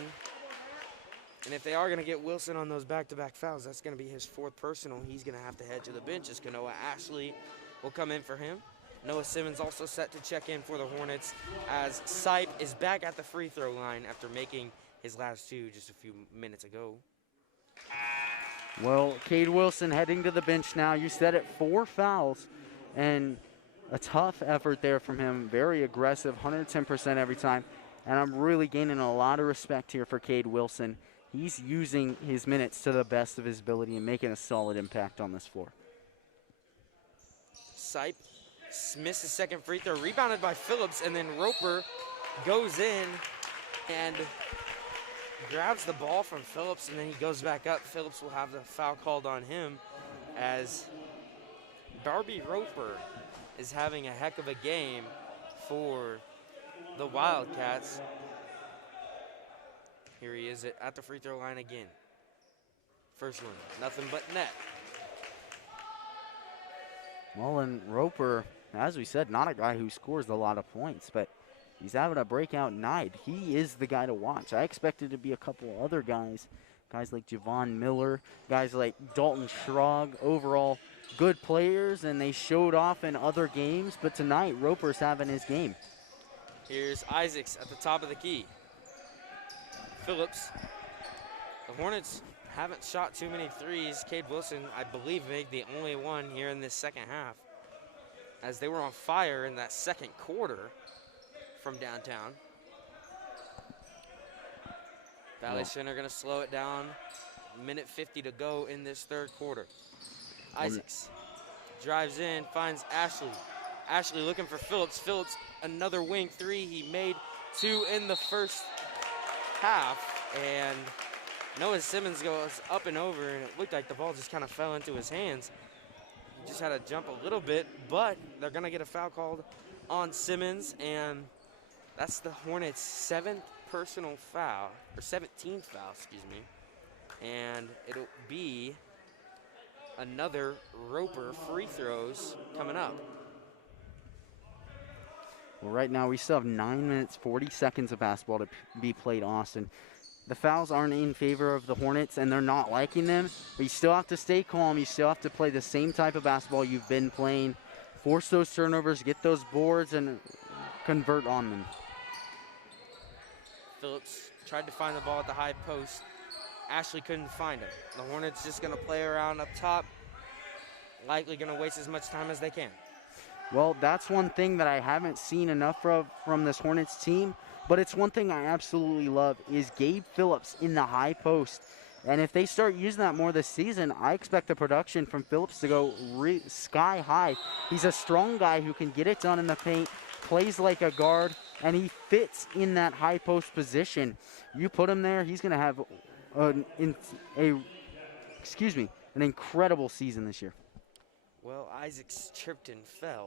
And if they are going to get Wilson on those back-to-back fouls, that's going to be his 4th personal. He's going to have to head to the bench as Kanoa Ashley will come in for him. Noah Simmons also set to check in for the Hornets as Sipe is back at the free throw line after making his last 2 just a few minutes ago. Well, Cade Wilson heading to the bench now. You said it, 4 fouls, and a tough effort there from him. Very aggressive, 110% every time. And I'm really gaining a lot of respect here for Cade Wilson. He's using his minutes to the best of his ability and making a solid impact on this floor. Sipe missed his 2nd free throw, rebounded by Phillips, and then Roper goes in and grabs the ball from Phillips, and then he goes back up. Phillips will have the foul called on him as Darby Roper is having a heck of a game for the Wildcats. Here he is at the free throw line again. First one, nothing but net. Well, and Roper, as we said, not a guy who scores a lot of points, but he's having a breakout night. He is the guy to watch. I expected to be a couple other guys like Javon Miller, guys like Dalton Schrog, overall good players, and they showed off in other games, but tonight Roper's having his game. Here's Isaacs at the top of the key. Phillips. The Hornets haven't shot too many threes. Cade Wilson, I believe, made the only one here in this 2nd half, as they were on fire in that 2nd quarter from downtown. Valley Center going to slow it down. Minute 50 to go in this 3rd quarter. Isaacs drives in, finds Ashley. Ashley looking for Phillips. Phillips, another wing 3. He made 2 in the first half, and Noah Simmons goes up and over, and it looked like the ball just kind of fell into his hands. He just had to jump a little bit, but they're going to get a foul called on Simmons, and that's the Hornets' 7th personal foul, or 17th foul, excuse me. And it'll be another Roper free throws coming up. Well, right now we still have 9 minutes, 40 seconds of basketball to be played, Austin. The fouls aren't in favor of the Hornets, and they're not liking them, but you still have to stay calm. You still have to play the same type of basketball you've been playing. Force those turnovers, get those boards, and convert on them. Phillips tried to find the ball at the high post. Ashley couldn't find him. The Hornets just going to play around up top, likely going to waste as much time as they can. Well, that's one thing that I haven't seen enough of from this Hornets team, but it's one thing I absolutely love is Gabe Phillips in the high post. And if they start using that more this season, I expect the production from Phillips to go sky high. He's a strong guy who can get it done in the paint, plays like a guard, and he fits in that high post position. You put him there, he's going to have an incredible season this year. Well, Isaacs tripped and fell,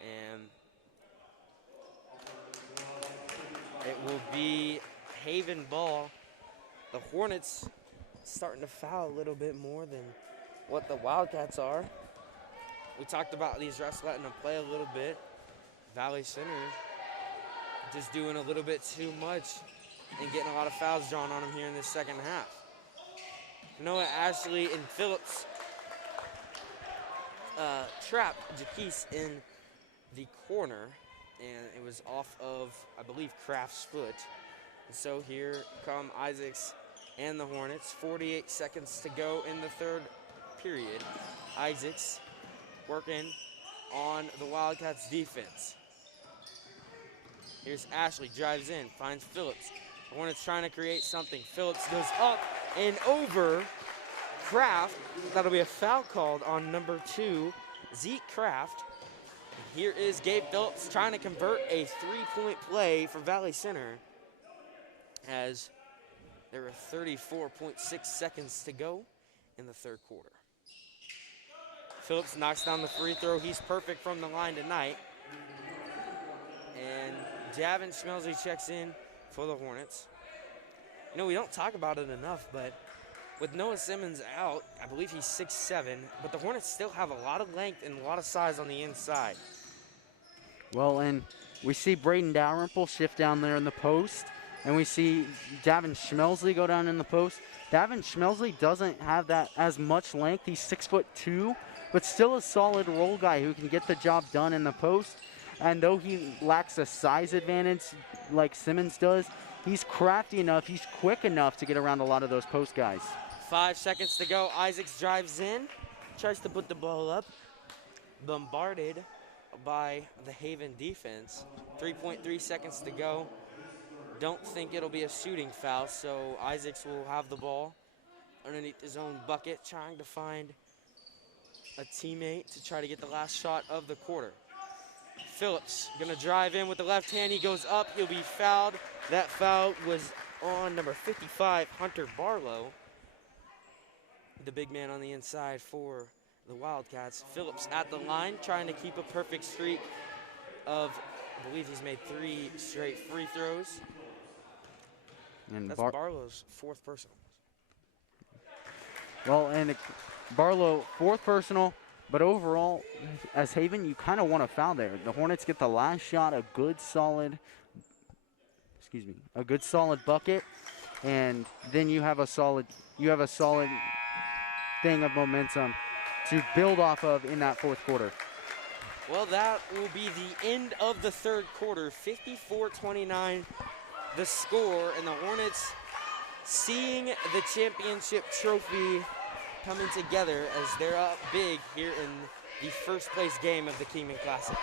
and it will be Haven ball. The Hornets starting to foul a little bit more than what the Wildcats are. We talked about these refs letting them play a little bit. Valley Center just doing a little bit too much and getting a lot of fouls drawn on them here in the second half. Noah Ashley and Phillips trapped Jaquise in the corner, and it was off of, I believe, Kraft's foot. And so here come Isaacs and the Hornets. 48 seconds to go in the third period. Isaacs working on the Wildcats defense. Here's Ashley, drives in, finds Phillips. The Hornets trying to create something. Phillips goes up and over Kraft. That'll be a foul called on number 2, Zeke Kraft. Here is Gabe Phillips trying to convert a three-point play for Valley Center, as there are 34.6 seconds to go in the third quarter. Phillips knocks down the free throw. He's perfect from the line tonight. And Javin Schmelzy checks in for the Hornets. You know, we don't talk about it enough, but with Noah Simmons out, I believe he's 6'7", but the Hornets still have a lot of length and a lot of size on the inside. Well, and we see Braden Dalrymple shift down there in the post, and we see Davin Schmelzley go down in the post. Davin Schmelzley doesn't have that as much length. He's 6'2", but still a solid role guy who can get the job done in the post. And though he lacks a size advantage like Simmons does, he's crafty enough, he's quick enough to get around a lot of those post guys. 5 seconds to go. Isaacs drives in, tries to put the ball up, bombarded by the Haven defense. 3.3 seconds to go. Don't think it'll be a shooting foul, so Isaacs will have the ball underneath his own bucket, trying to find a teammate to try to get the last shot of the quarter. Phillips gonna drive in with the left hand. He goes up, he'll be fouled. That foul was on number 55, Hunter Barlow, the big man on the inside for the Wildcats. Phillips at the line, trying to keep a perfect streak of, I believe he's made 3 straight free throws. And that's Barlow's 4th personal. Well, and Barlow, 4th personal, but overall, as Haven, you kind of want a foul there. The Hornets get the last shot, a good solid bucket, and then you have a solid thing of momentum to build off of in that 4th quarter. Well, that will be the end of the third quarter. 54-29 the score, and the Hornets seeing the championship trophy coming together as they're up big here in the first place game of the Kingman Classic.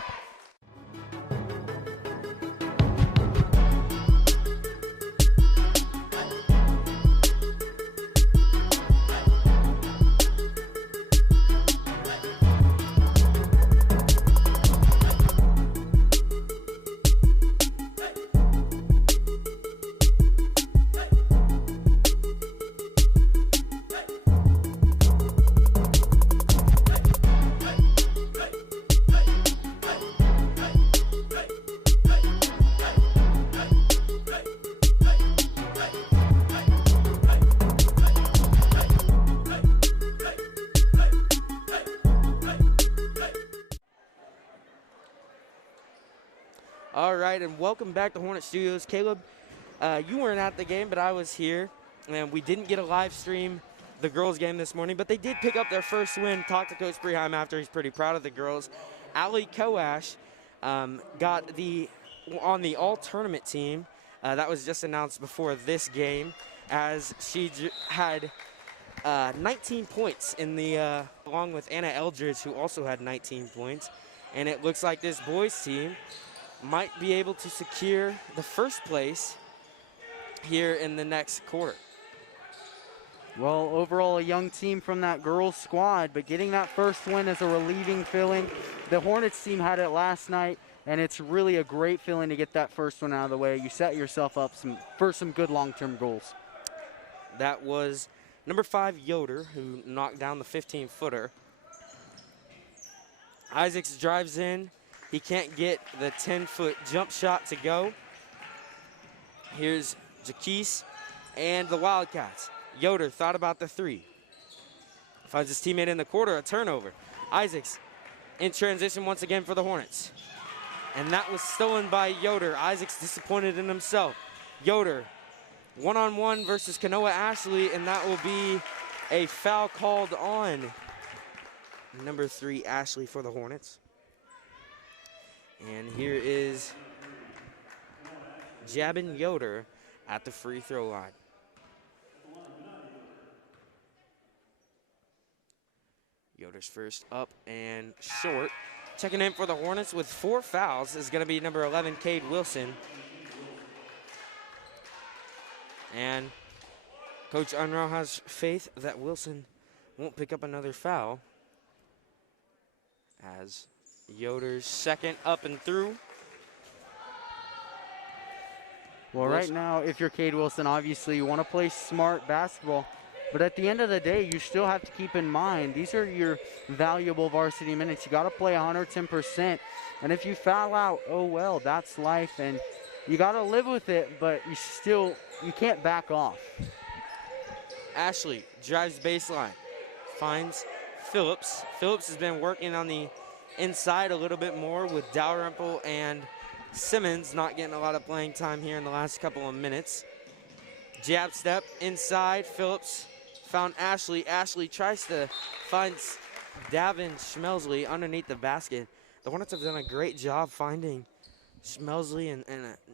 All right, and welcome back to Hornet Studios. Caleb, you weren't at the game, but I was here, and we didn't get a live stream the girls' game this morning, but they did pick up their first win. Talked to Coach Breheim after. He's pretty proud of the girls. Allie Koash got on the all-tournament team. That was just announced before this game, as she had 19 points in the along with Anna Eldridge, who also had 19 points. And it looks like this boys team might be able to secure the first place here in the next quarter. Well, overall, a young team from that girls squad, but getting that first win is a relieving feeling. The Hornets team had it last night, and it's really a great feeling to get that first one out of the way. You set yourself up for some good long-term goals. That was number 5, Yoder, who knocked down the 15-footer. Isaacs drives in. He can't get the 10-foot jump shot to go. Here's Jaquise and the Wildcats. Yoder thought about the 3. Finds his teammate in the quarter, a turnover. Isaacs in transition once again for the Hornets. And that was stolen by Yoder. Isaacs disappointed in himself. Yoder, one-on-one versus Kanoa Ashley, and that will be a foul called on number 3, Ashley, for the Hornets. And here is Jabin Yoder at the free throw line. Yoder's first up and short. Checking in for the Hornets with 4 fouls is going to be number 11, Cade Wilson. And Coach Unruh has faith that Wilson won't pick up another foul, as Yoder's second up and through. Well, right now, if you're Cade Wilson, obviously you want to play smart basketball. But at the end of the day, you still have to keep in mind, these are your valuable varsity minutes. You got to play 110%. And if you foul out, oh well, that's life. And you got to live with it, but you can't back off. Ashley drives baseline, finds Phillips. Phillips has been working on the inside a little bit more with Dalrymple and Simmons not getting a lot of playing time here in the last couple of minutes. Jab step inside, Phillips found Ashley. Ashley tries to find Davin Schmelsley underneath the basket. The Hornets have done a great job finding Schmelsley and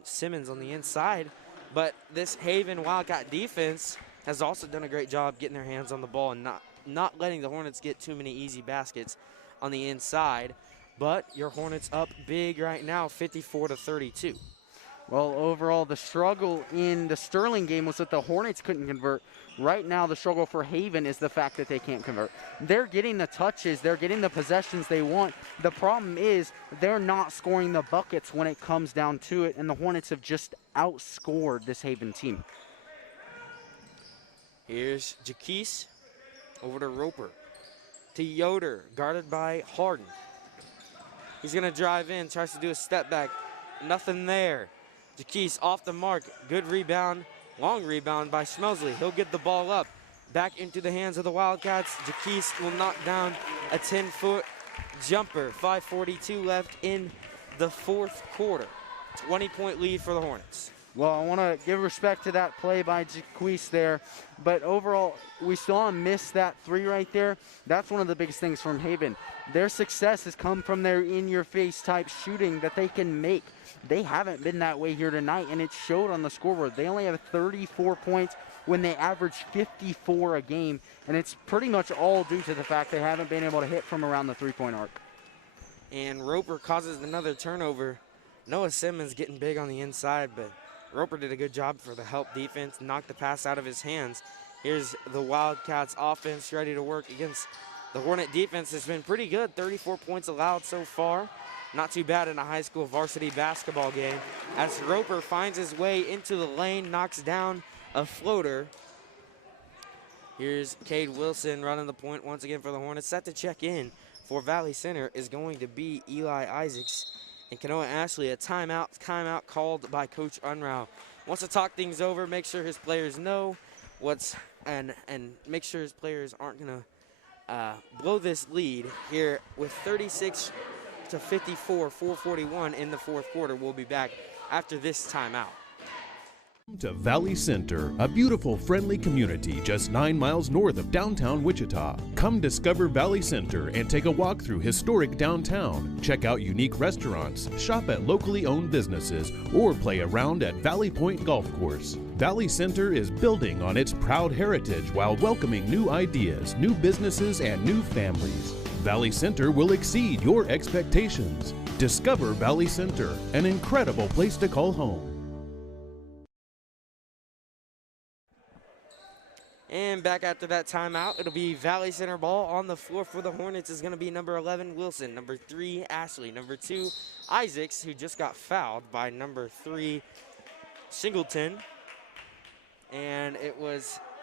Simmons on the inside, but this Haven Wildcat defense has also done a great job getting their hands on the ball and not letting the Hornets get too many easy baskets on the inside. But your Hornets up big right now, 54-32. Well, overall, the struggle in the Sterling game was that the Hornets couldn't convert. Right now, the struggle for Haven is the fact that they can't convert. They're getting the touches. They're getting the possessions they want. The problem is they're not scoring the buckets when it comes down to it, and the Hornets have just outscored this Haven team. Here's Jaquise over to Roper. To Yoder, guarded by Harden. He's going to drive in, tries to do a step back. Nothing there. Jaquise off the mark. Good rebound. Long rebound by Schmelsley. He'll get the ball up. Back into the hands of the Wildcats. Jaquise will knock down a 10-foot jumper. 5:42 left in the fourth quarter. 20-point lead for the Hornets. Well, I want to give respect to that play by Jaquise there, but overall, we saw him miss that 3 right there. That's one of the biggest things from Haven. Their success has come from their in-your-face type shooting that they can make. They haven't been that way here tonight, and it showed on the scoreboard. They only have 34 points when they average 54 a game, and it's pretty much all due to the fact they haven't been able to hit from around the three-point arc. And Roper causes another turnover. Noah Simmons getting big on the inside, but Roper did a good job for the help defense, knocked the pass out of his hands. Here's the Wildcats offense ready to work against the Hornet defense. Has been pretty good, 34 points allowed so far. Not too bad in a high school varsity basketball game. As Roper finds his way into the lane, knocks down a floater. Here's Cade Wilson running the point once again for the Hornets. Set to check in for Valley Center is going to be Eli Isaacs. And Kanoa Ashley, a timeout called by Coach Unruh. Wants to talk things over, make sure his players know and make sure his players aren't going to blow this lead here with 36 to 54, 4:41 in the fourth quarter. We'll be back after this timeout. To Valley Center, a beautiful, friendly community just 9 miles north of downtown Wichita. Come discover Valley Center and take a walk through historic downtown. Check out unique restaurants, shop at locally owned businesses, or play around at Valley Point Golf Course. Valley Center is building on its proud heritage while welcoming new ideas, new businesses, and new families. Valley Center will exceed your expectations. Discover Valley Center, an incredible place to call home. And back after that timeout, it'll be Valley Center ball. On the floor for the Hornets is going to be number 11, Wilson, number 3, Ashley, number 2, Isaacs, who just got fouled by number 3, Singleton. And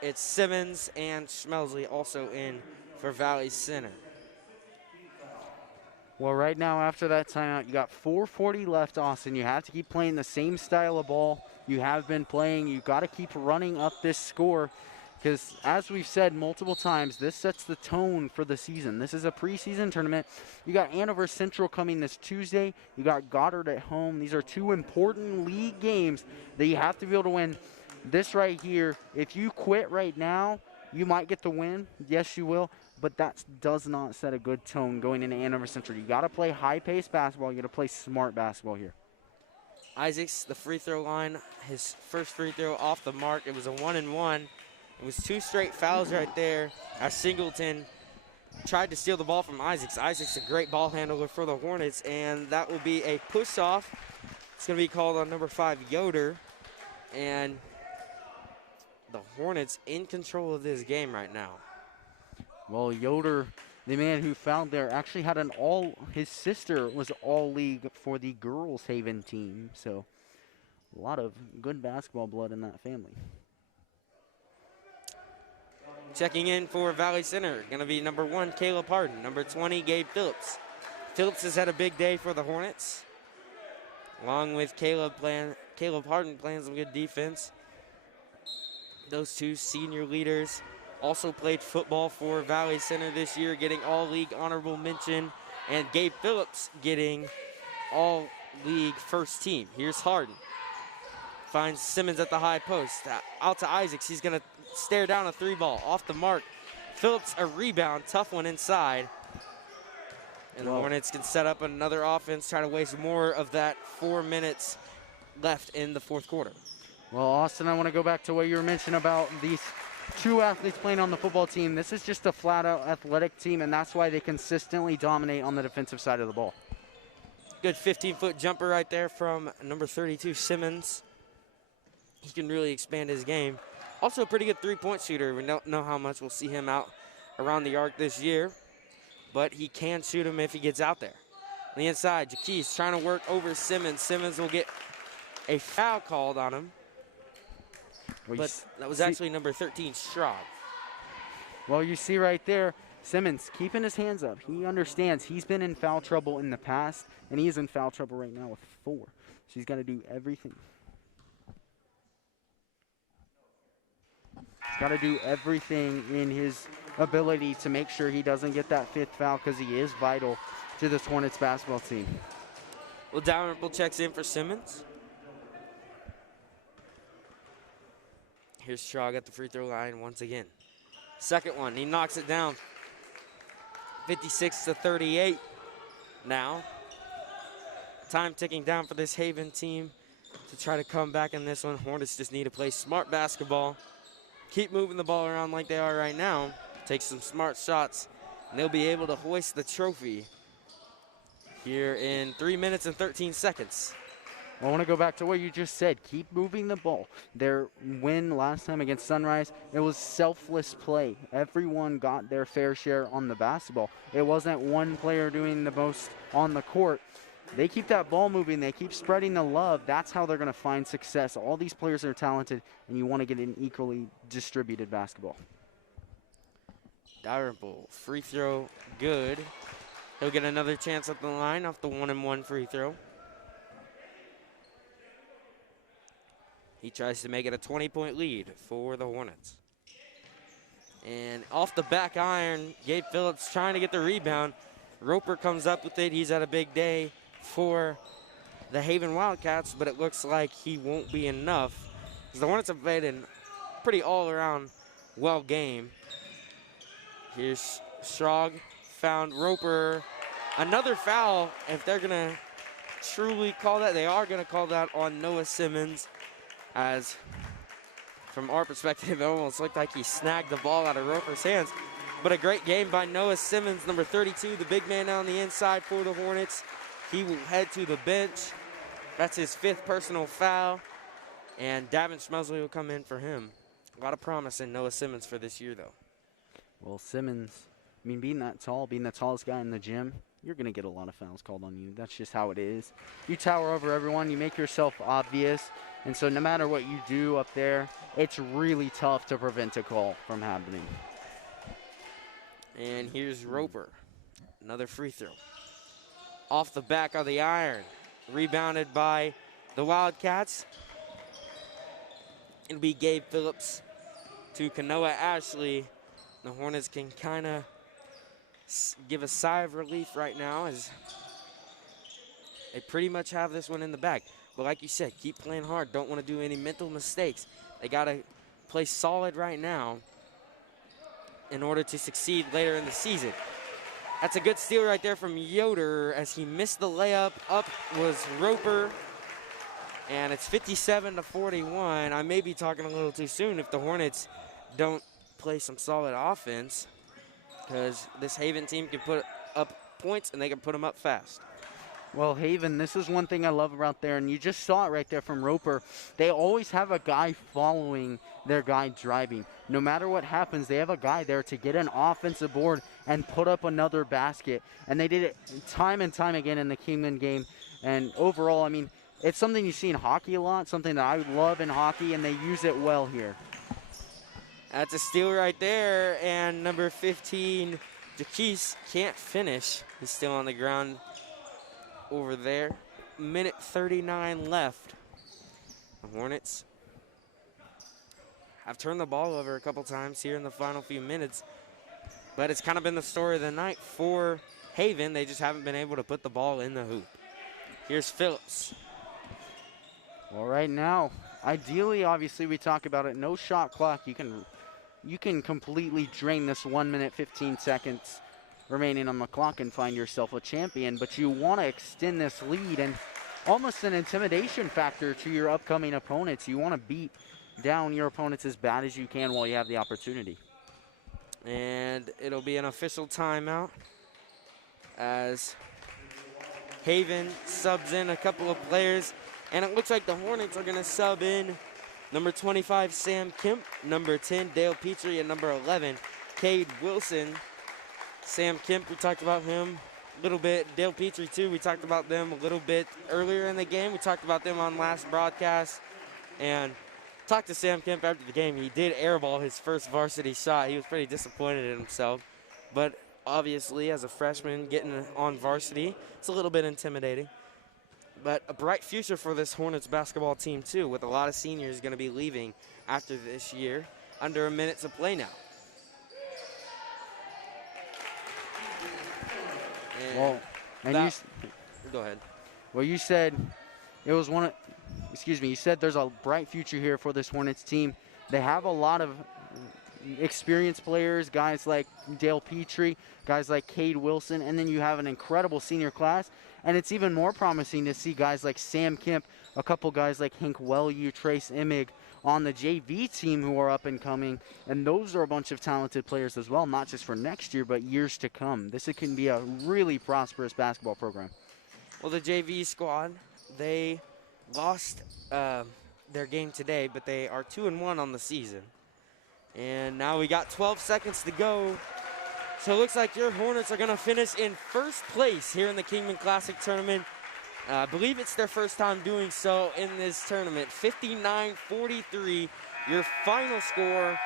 it's Simmons and Schmelsley also in for Valley Center. Well, right now after that timeout, you got 4:40 left, Austin. You have to keep playing the same style of ball you have been playing. You got to keep running up this score. Because, as we've said multiple times, this sets the tone for the season. This is a preseason tournament. You got Andover Central coming this Tuesday. You got Goddard at home. These are two important league games that you have to be able to win. This right here, if you quit right now, you might get the win. Yes, you will. But that does not set a good tone going into Andover Central. You got to play high-paced basketball. You got to play smart basketball here. Isaacs, the free throw line, his first free throw off the mark. It was a 1-and-1. It was 2 straight fouls right there as Singleton tried to steal the ball from Isaacs. Isaacs, a great ball handler for the Hornets, and that will be a push-off. It's going to be called on number 5, Yoder. And the Hornets in control of this game right now. Well, Yoder, the man who fouled there, actually had his sister was all-league for the girls' Haven team. So a lot of good basketball blood in that family. Checking in for Valley Center, going to be number 1, Caleb Harden. Number 20, Gabe Phillips. Phillips has had a big day for the Hornets, along with Caleb Harden playing some good defense. Those two senior leaders also played football for Valley Center this year, getting all-league honorable mention, and Gabe Phillips getting all-league first team. Here's Harden. Finds Simmons at the high post. Out to Isaacs. He's going to stare down a 3-ball. Off the mark. Phillips, a rebound. Tough one inside. And the Hornets can set up another offense, try to waste more of that 4 minutes left in the fourth quarter. Well, Austin, I want to go back to what you were mentioning about these two athletes playing on the football team. This is just a flat-out athletic team, and that's why they consistently dominate on the defensive side of the ball. Good 15-foot jumper right there from number 32, Simmons. He can really expand his game. Also a pretty good three-point shooter. We don't know how much we'll see him out around the arc this year, but he can shoot him if he gets out there. On the inside, Jaquise trying to work over Simmons. Simmons will get a foul called on him, but that was actually number 13, Straub. Well, you see right there, Simmons keeping his hands up. He understands he's been in foul trouble in the past, and he is in foul trouble right now with 4. So he's got to do everything. He's got to do everything in his ability to make sure he doesn't get that 5th foul, because he is vital to this Hornets basketball team. Well, Dalrymple checks in for Simmons. Here's Straub at the free throw line once again. Second one, he knocks it down. 56-38 now. Time ticking down for this Haven team to try to come back in this one. Hornets just need to play smart basketball. Keep moving the ball around like they are right now. Take some smart shots, and they'll be able to hoist the trophy here in 3 minutes and 13 seconds. I want to go back to what you just said. Keep moving the ball. Their win last time against Sunrise, it was selfless play. Everyone got their fair share on the basketball. It wasn't one player doing the most on the court. They keep that ball moving. They keep spreading the love. That's how they're going to find success. All these players are talented, and you want to get an equally distributed basketball. Dalrymple, free throw, good. He'll get another chance at the line off the 1-and-1 free throw. He tries to make it a 20-point lead for the Hornets. And off the back iron, Gabe Phillips trying to get the rebound. Roper comes up with it. He's had a big day for the Haven Wildcats, but it looks like he won't be enough. The Hornets have played a pretty all-around well game. Here's Schrog, found Roper. Another foul. If they're going to truly call that, they are going to call that on Noah Simmons, as from our perspective, it almost looked like he snagged the ball out of Roper's hands. But a great game by Noah Simmons, number 32, the big man on the inside for the Hornets. He will head to the bench. That's his 5th personal foul. And Davin Schmelsley will come in for him. A lot of promise in Noah Simmons for this year, though. Well, Simmons, I mean, being that tall, being the tallest guy in the gym, you're going to get a lot of fouls called on you. That's just how it is. You tower over everyone. You make yourself obvious. And so no matter what you do up there, it's really tough to prevent a call from happening. And here's Roper. Another free throw. Off the back of the iron. Rebounded by the Wildcats. It'll be Gabe Phillips to Kanoa Ashley. The Hornets can kind of give a sigh of relief right now, as they pretty much have this one in the bag. But like you said, keep playing hard. Don't want to do any mental mistakes. They got to play solid right now in order to succeed later in the season. That's a good steal right there from Yoder, as he missed the layup. Up was Roper, and it's 57-41. I may be talking a little too soon if the Hornets don't play some solid offense, because this Haven team can put up points and they can put them up fast. Well, Haven, this is one thing I love about there, and you just saw it right there from Roper. They always have a guy following their guy driving. No matter what happens, they have a guy there to get an offensive board and put up another basket. And they did it time and time again in the Kingman game. And overall, I mean, it's something you see in hockey a lot, something that I love in hockey, and they use it well here. That's a steal right there, and number 15, Jaquise, can't finish. He's still on the ground over there. Minute 39 left. The Hornets have turned the ball over a couple times here in the final few minutes, but it's kind of been the story of the night for Haven. They just haven't been able to put the ball in the hoop. Here's Phillips. Well, right now, ideally, obviously, we talk about it, no shot clock. You can completely drain this 1 minute, 15 seconds remaining on the clock and find yourself a champion, but you want to extend this lead and almost an intimidation factor to your upcoming opponents. You want to beat down your opponents as bad as you can while you have the opportunity. And it'll be an official timeout as Haven subs in a couple of players, and it looks like the Hornets are going to sub in number 25, Sam Kemp, number 10, Dale Petrie, and number 11, Cade Wilson. Sam Kemp, we talked about him a little bit. Dale Petrie, too, we talked about them a little bit earlier in the game. We talked about them on last broadcast. And talked to Sam Kemp after the game. He did airball his first varsity shot. He was pretty disappointed in himself. But obviously, as a freshman getting on varsity, it's a little bit intimidating. But a bright future for this Hornets basketball team, too, with a lot of seniors going to be leaving after this year. Under a minute to play now. And go ahead. Well, you said it was you said there's a bright future here for this Hornets team. They have a lot of experienced players, guys like Dale Petrie, guys like Cade Wilson, and then you have an incredible senior class. And it's even more promising to see guys like Sam Kemp, a couple guys like Hank Wellew, Trace Imig on the JV team who are up and coming. And those are a bunch of talented players as well, not just for next year, but years to come. This can be a really prosperous basketball program. Well, the JV squad, they lost their game today, but they are 2-1 on the season. And now we got 12 seconds to go. So it looks like your Hornets are going to finish in first place here in the Kingman Classic Tournament. I believe it's their first time doing so in this tournament. 59-43, your final score.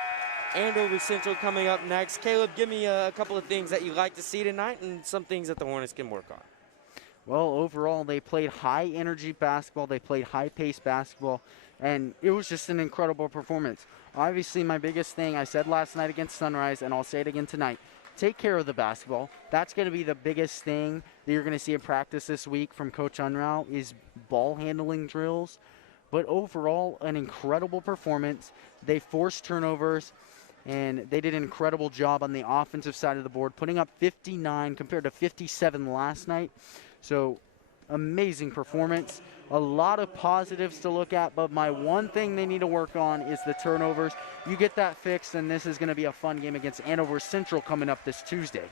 Andover Central coming up next. Caleb, give me a couple of things that you like to see tonight and some things that the Hornets can work on. Well, overall, they played high-energy basketball. They played high-paced basketball, and it was just an incredible performance. Obviously, my biggest thing I said last night against Sunrise, and I'll say it again tonight, take care of the basketball. That's going to be the biggest thing that you're going to see in practice this week from Coach Unrau is ball handling drills. But overall, an incredible performance. They forced turnovers, and they did an incredible job on the offensive side of the board, putting up 59 compared to 57 last night. So amazing performance. A lot of positives to look at, but my one thing they need to work on is the turnovers. You get that fixed, and this is going to be a fun game against Andover Central coming up this Tuesday.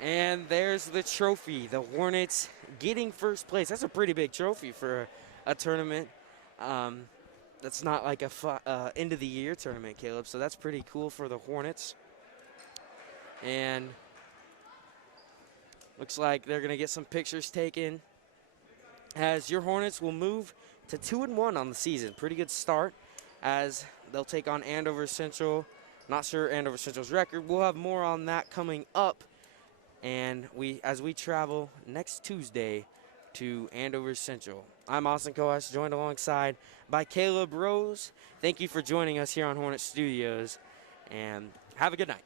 And there's the trophy. The Hornets getting first place. That's a pretty big trophy for a tournament. That's not like a end-of-the-year tournament, Caleb, so that's pretty cool for the Hornets. And looks like they're going to get some pictures taken as your Hornets will move to 2-1 on the season. Pretty good start as they'll take on Andover Central. Not sure Andover Central's record. We'll have more on that coming up. And as we travel next Tuesday to Andover Central. I'm Austin Coas, joined alongside by Caleb Rose. Thank you for joining us here on Hornet Studios, and have a good night.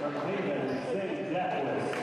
From Haven, St. Nicholas.